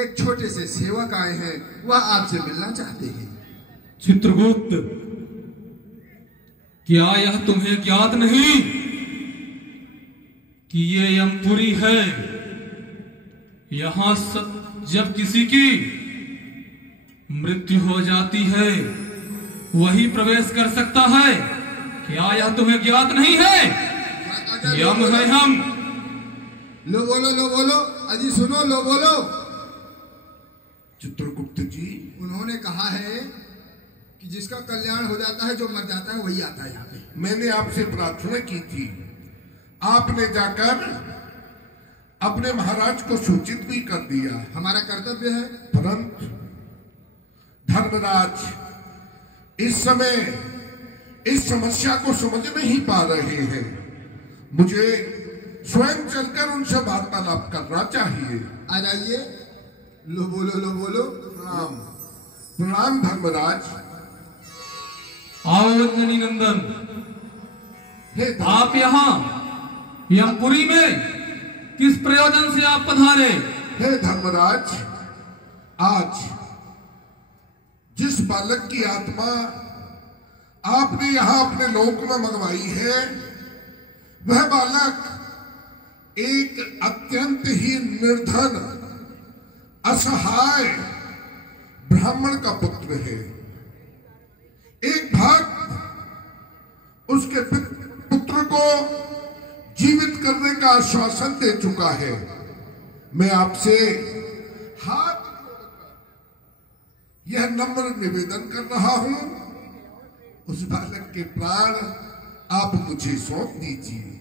एक छोटे से सेवक आए हैं, वह आपसे मिलना चाहते हैं। चित्रगुप्त, क्या यह तुम्हें ज्ञात नहीं कि ये यमपुरी है? यहां जब किसी की मृत्यु हो जाती है वही प्रवेश कर सकता है। क्या यह तुम्हें ज्ञात नहीं है? यम है हम। लो बोलो, अजी सुनो, लो बोलो। चित्रगुप्त जी, उन्होंने कहा है कि जिसका कल्याण हो जाता है, जो मर जाता है वही आता है यहाँ पे। मैंने आपसे प्रार्थना की थी, आपने जाकर अपने महाराज को सूचित भी कर दिया। हमारा कर्तव्य है। परंतु धर्मराज इस समय इस समस्या को समझ नहीं पा रहे हैं। मुझे स्वयं चलकर उनसे वार्तालाप करना चाहिए। आ जाइए। लो बोलो। प्रणाम। प्रणाम धर्मराज। आओ अंजनी नंदन, आप यहाँ यमपुरी में किस प्रयोजन से आप पधारे? हे धर्मराज, आज जिस बालक की आत्मा आपने यहाँ अपने लोक में मंगवाई है, वह बालक एक अत्यंत ही निर्धन असहाय ब्राह्मण का पुत्र है। एक भक्त उसके पुत्र को जीवित करने का आश्वासन दे चुका है। मैं आपसे हाथ जोड़कर यह नम्र निवेदन कर रहा हूं, उस बालक के प्राण आप मुझे सौंप दीजिए।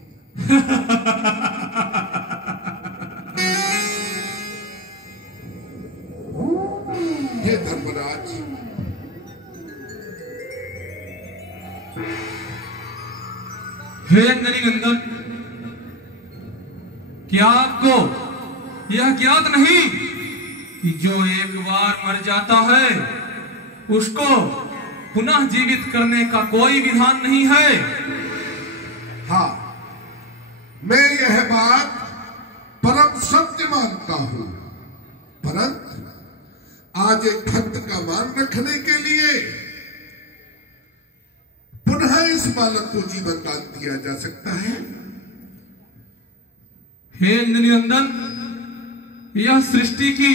हे धर्मराज, हे नंदन, क्या आपको यह ज्ञात नहीं कि जो एक बार मर जाता है उसको पुनः जीवित करने का कोई विधान नहीं है? हाँ, मैं यह बात परम सत्य मानता हूं, परंतु आज एक भक्त का मान रखने के लिए पुनः इस बालक को जीवन दान दिया जा सकता है। हे नंदन, यह सृष्टि की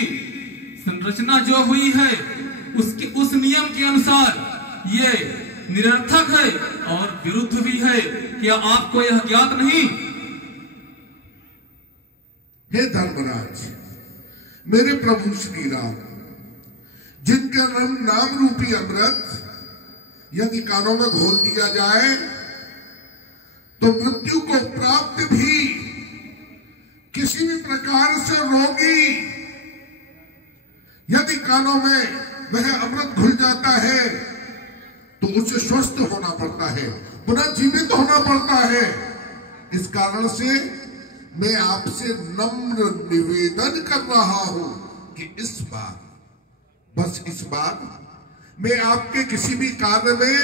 संरचना जो हुई है उसके उस नियम के अनुसार ये निरर्थक है और विरुद्ध भी है। क्या आपको यह ज्ञात नहीं? हे धर्मराज, मेरे प्रभु श्री राम, जिनका नाम रूपी अमृत यदि कानों में घोल दिया जाए तो मृत्यु को प्राप्त भी किसी भी प्रकार से रोगी यदि कानों में वह अमृत घुल जाता है तो उसे स्वस्थ होना पड़ता है, पुनः जीवित होना पड़ता है। इस कारण से मैं आपसे नम्र निवेदन कर रहा हूं कि इस बार, बस इस बार मैं आपके किसी भी कार्य में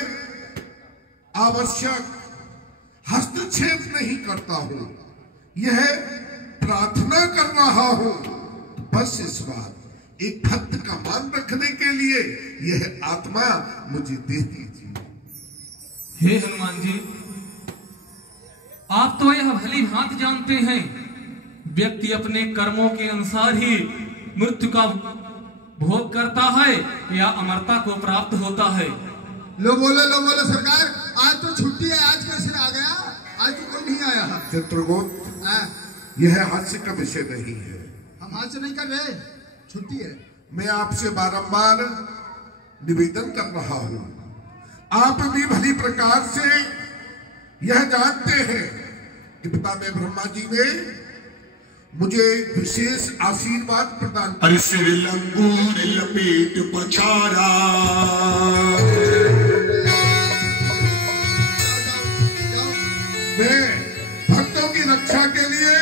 आवश्यक हस्तक्षेप नहीं करता हूं, यह प्रार्थना कर रहा हूं। बस इस बार एक भक्त का मान रखने के लिए यह आत्मा मुझे दे दीजिए। हे हनुमान जी, आप तो यह भली भांति जानते हैं व्यक्ति अपने कर्मों के अनुसार ही मृत्यु का भोग करता है या अमरता को प्राप्त होता है। लो बोलो सरकार, आज तो छुट्टी है, आज कैसे आ गया? आज तो कोई नहीं आया। चित्रगुप्त, यह हास्य का विषय नहीं है। हम हास्य नहीं कर रहे, छुट्टी है। मैं आपसे बारंबार निवेदन कर रहा हूं, आप भी भली प्रकार से यह जानते हैं कि पिता में ब्रह्मा जी ने मुझे विशेष आशीर्वाद प्रदान किया। अरे सिर लंगूर लपेट पछाड़ा, मैं भक्तों की रक्षा के लिए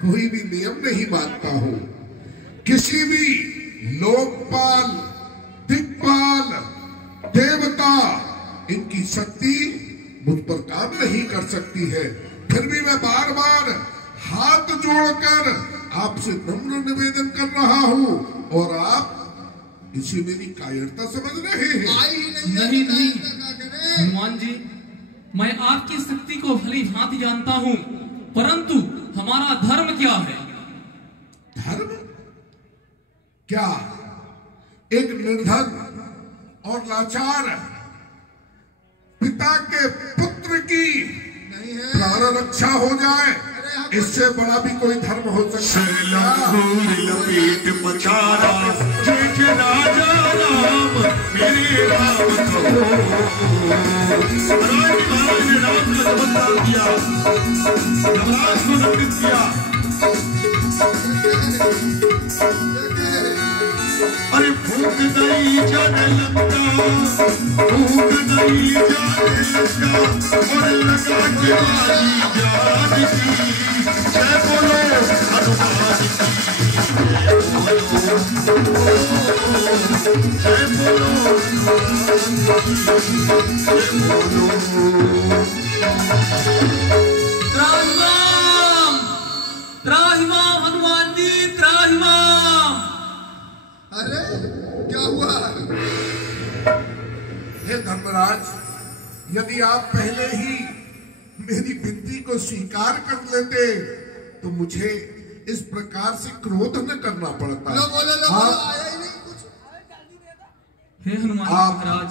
कोई भी नियम नहीं मानता हूं। किसी भी लोकपाल, दिक्पाल, देवता, इनकी शक्ति मुझ पर काम नहीं कर सकती है। फिर भी मैं बार बार हाथ जोड़कर आपसे नम्र निवेदन कर रहा हूं और आप इसे मेरी कायरता समझ रहे हैं। नहीं हनुमान जी, मैं आपकी शक्ति को भली भांति जानता हूं, परंतु हमारा धर्म क्या है? धर्म क्या? एक निर्धन और लाचार पिता के पुत्र की प्राण रक्षा हो जाए, इससे बड़ा भी कोई धर्म हो सकता है? लपेट पछाड़ा, जय राजा राम मेरे राम कहो। महाराज ने राम का नमस्कार किया, नवराज को नमस्कृत किया। अरे भूख नहीं जाने लगता, भूख नहीं जाने लगता, और लगा के वाली जान की। जय बोलो हनुमान की, जय बोलो त्राहिमाम, त्राहिमाम हनुमान जी, त्राहिमाम। अरे क्या हुआ? हे धर्मराज, यदि आप पहले ही मेरी विनती को स्वीकार कर लेते तो मुझे इस प्रकार से क्रोध न करना पड़ता। लो बोलो आया ही नहीं कुछ। हे हनुमान महाराज,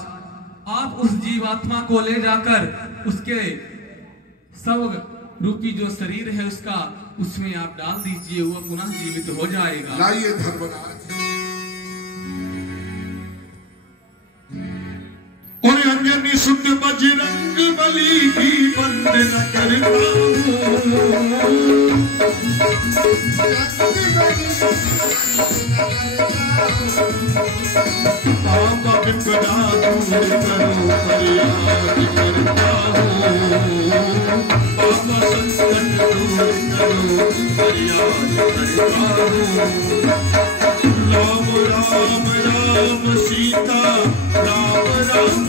आप उस जीवात्मा को ले जाकर उसके सब रूपी जो शरीर है उसका उसमें आप डाल दीजिए, वो पुनः जीवित हो जाएगा। लाइए धर्मराज। और अंजनी सुत बजरंग बली की वंदना करता आपका विपदा दूर करो फरियाद करता हूँ, पापा संकट दूर करो फरियाद करता हूँ। राम राम राम सीता राम राम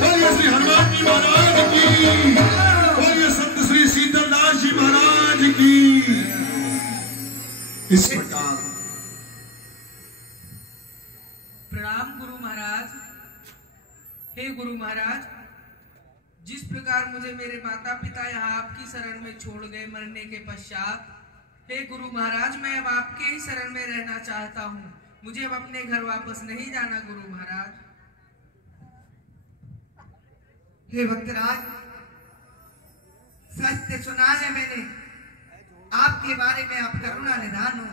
बोलिए श्री हनुमान जी महाराज की, बोलिए संत श्री शीतलदास जी महाराज की। इस प्रकार प्रणाम गुरु महाराज। हे गुरु महाराज, जिस प्रकार मुझे मेरे माता पिता यहाँ आपकी शरण में छोड़ गए मरने के पश्चात, हे गुरु महाराज मैं अब आपके ही शरण में रहना चाहता हूँ। मुझे अब अपने घर वापस नहीं जाना गुरु महाराज। हे भक्तराज, सत्य सुना है मैंने आपके बारे में, आप करुणा निधान हो।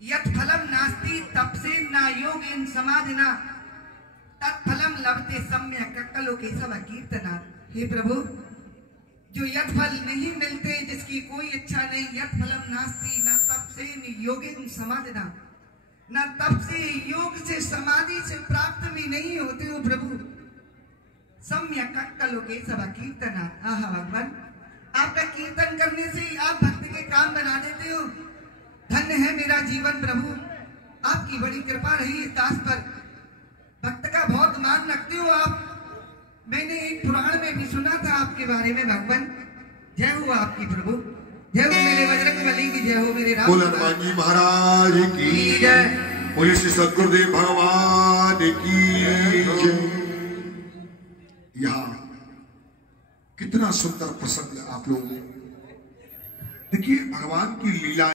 यत् फलम नास्ति तपसे ना योगेन समाधिना तत्फलम लभते सम्यक कक्कलो केशव कीर्तना। हे प्रभु, जो यत् फल नहीं मिलते, जिसकी कोई इच्छा नहीं, यत् फलम नास्ति न तप से योगेन समाधिना, न तप से योग से समाधि से प्राप्त भी नहीं होते हो प्रभु। सम्यक कक्कलो केशव कीर्तना। आहा भगवान, आपका कीर्तन करने से आप भक्त के काम बना देते हो। धन्य है मेरा जीवन प्रभु, आपकी बड़ी कृपा रही इस दास पर। भक्त का बहुत मान रखते हो आप। मैंने एक पुराण में भी सुना था आपके बारे में भगवान। जय हो आपकी प्रभु, जय हो मेरे बजरंगबली की, जय हो मेरे राम हनुमान जी महाराज की जय, बोलिए श्री सद्गुरुदेव भगवान की जय। यहाँ कितना सुंदर प्रसंग आप लोग देखिए, भगवान की लीला।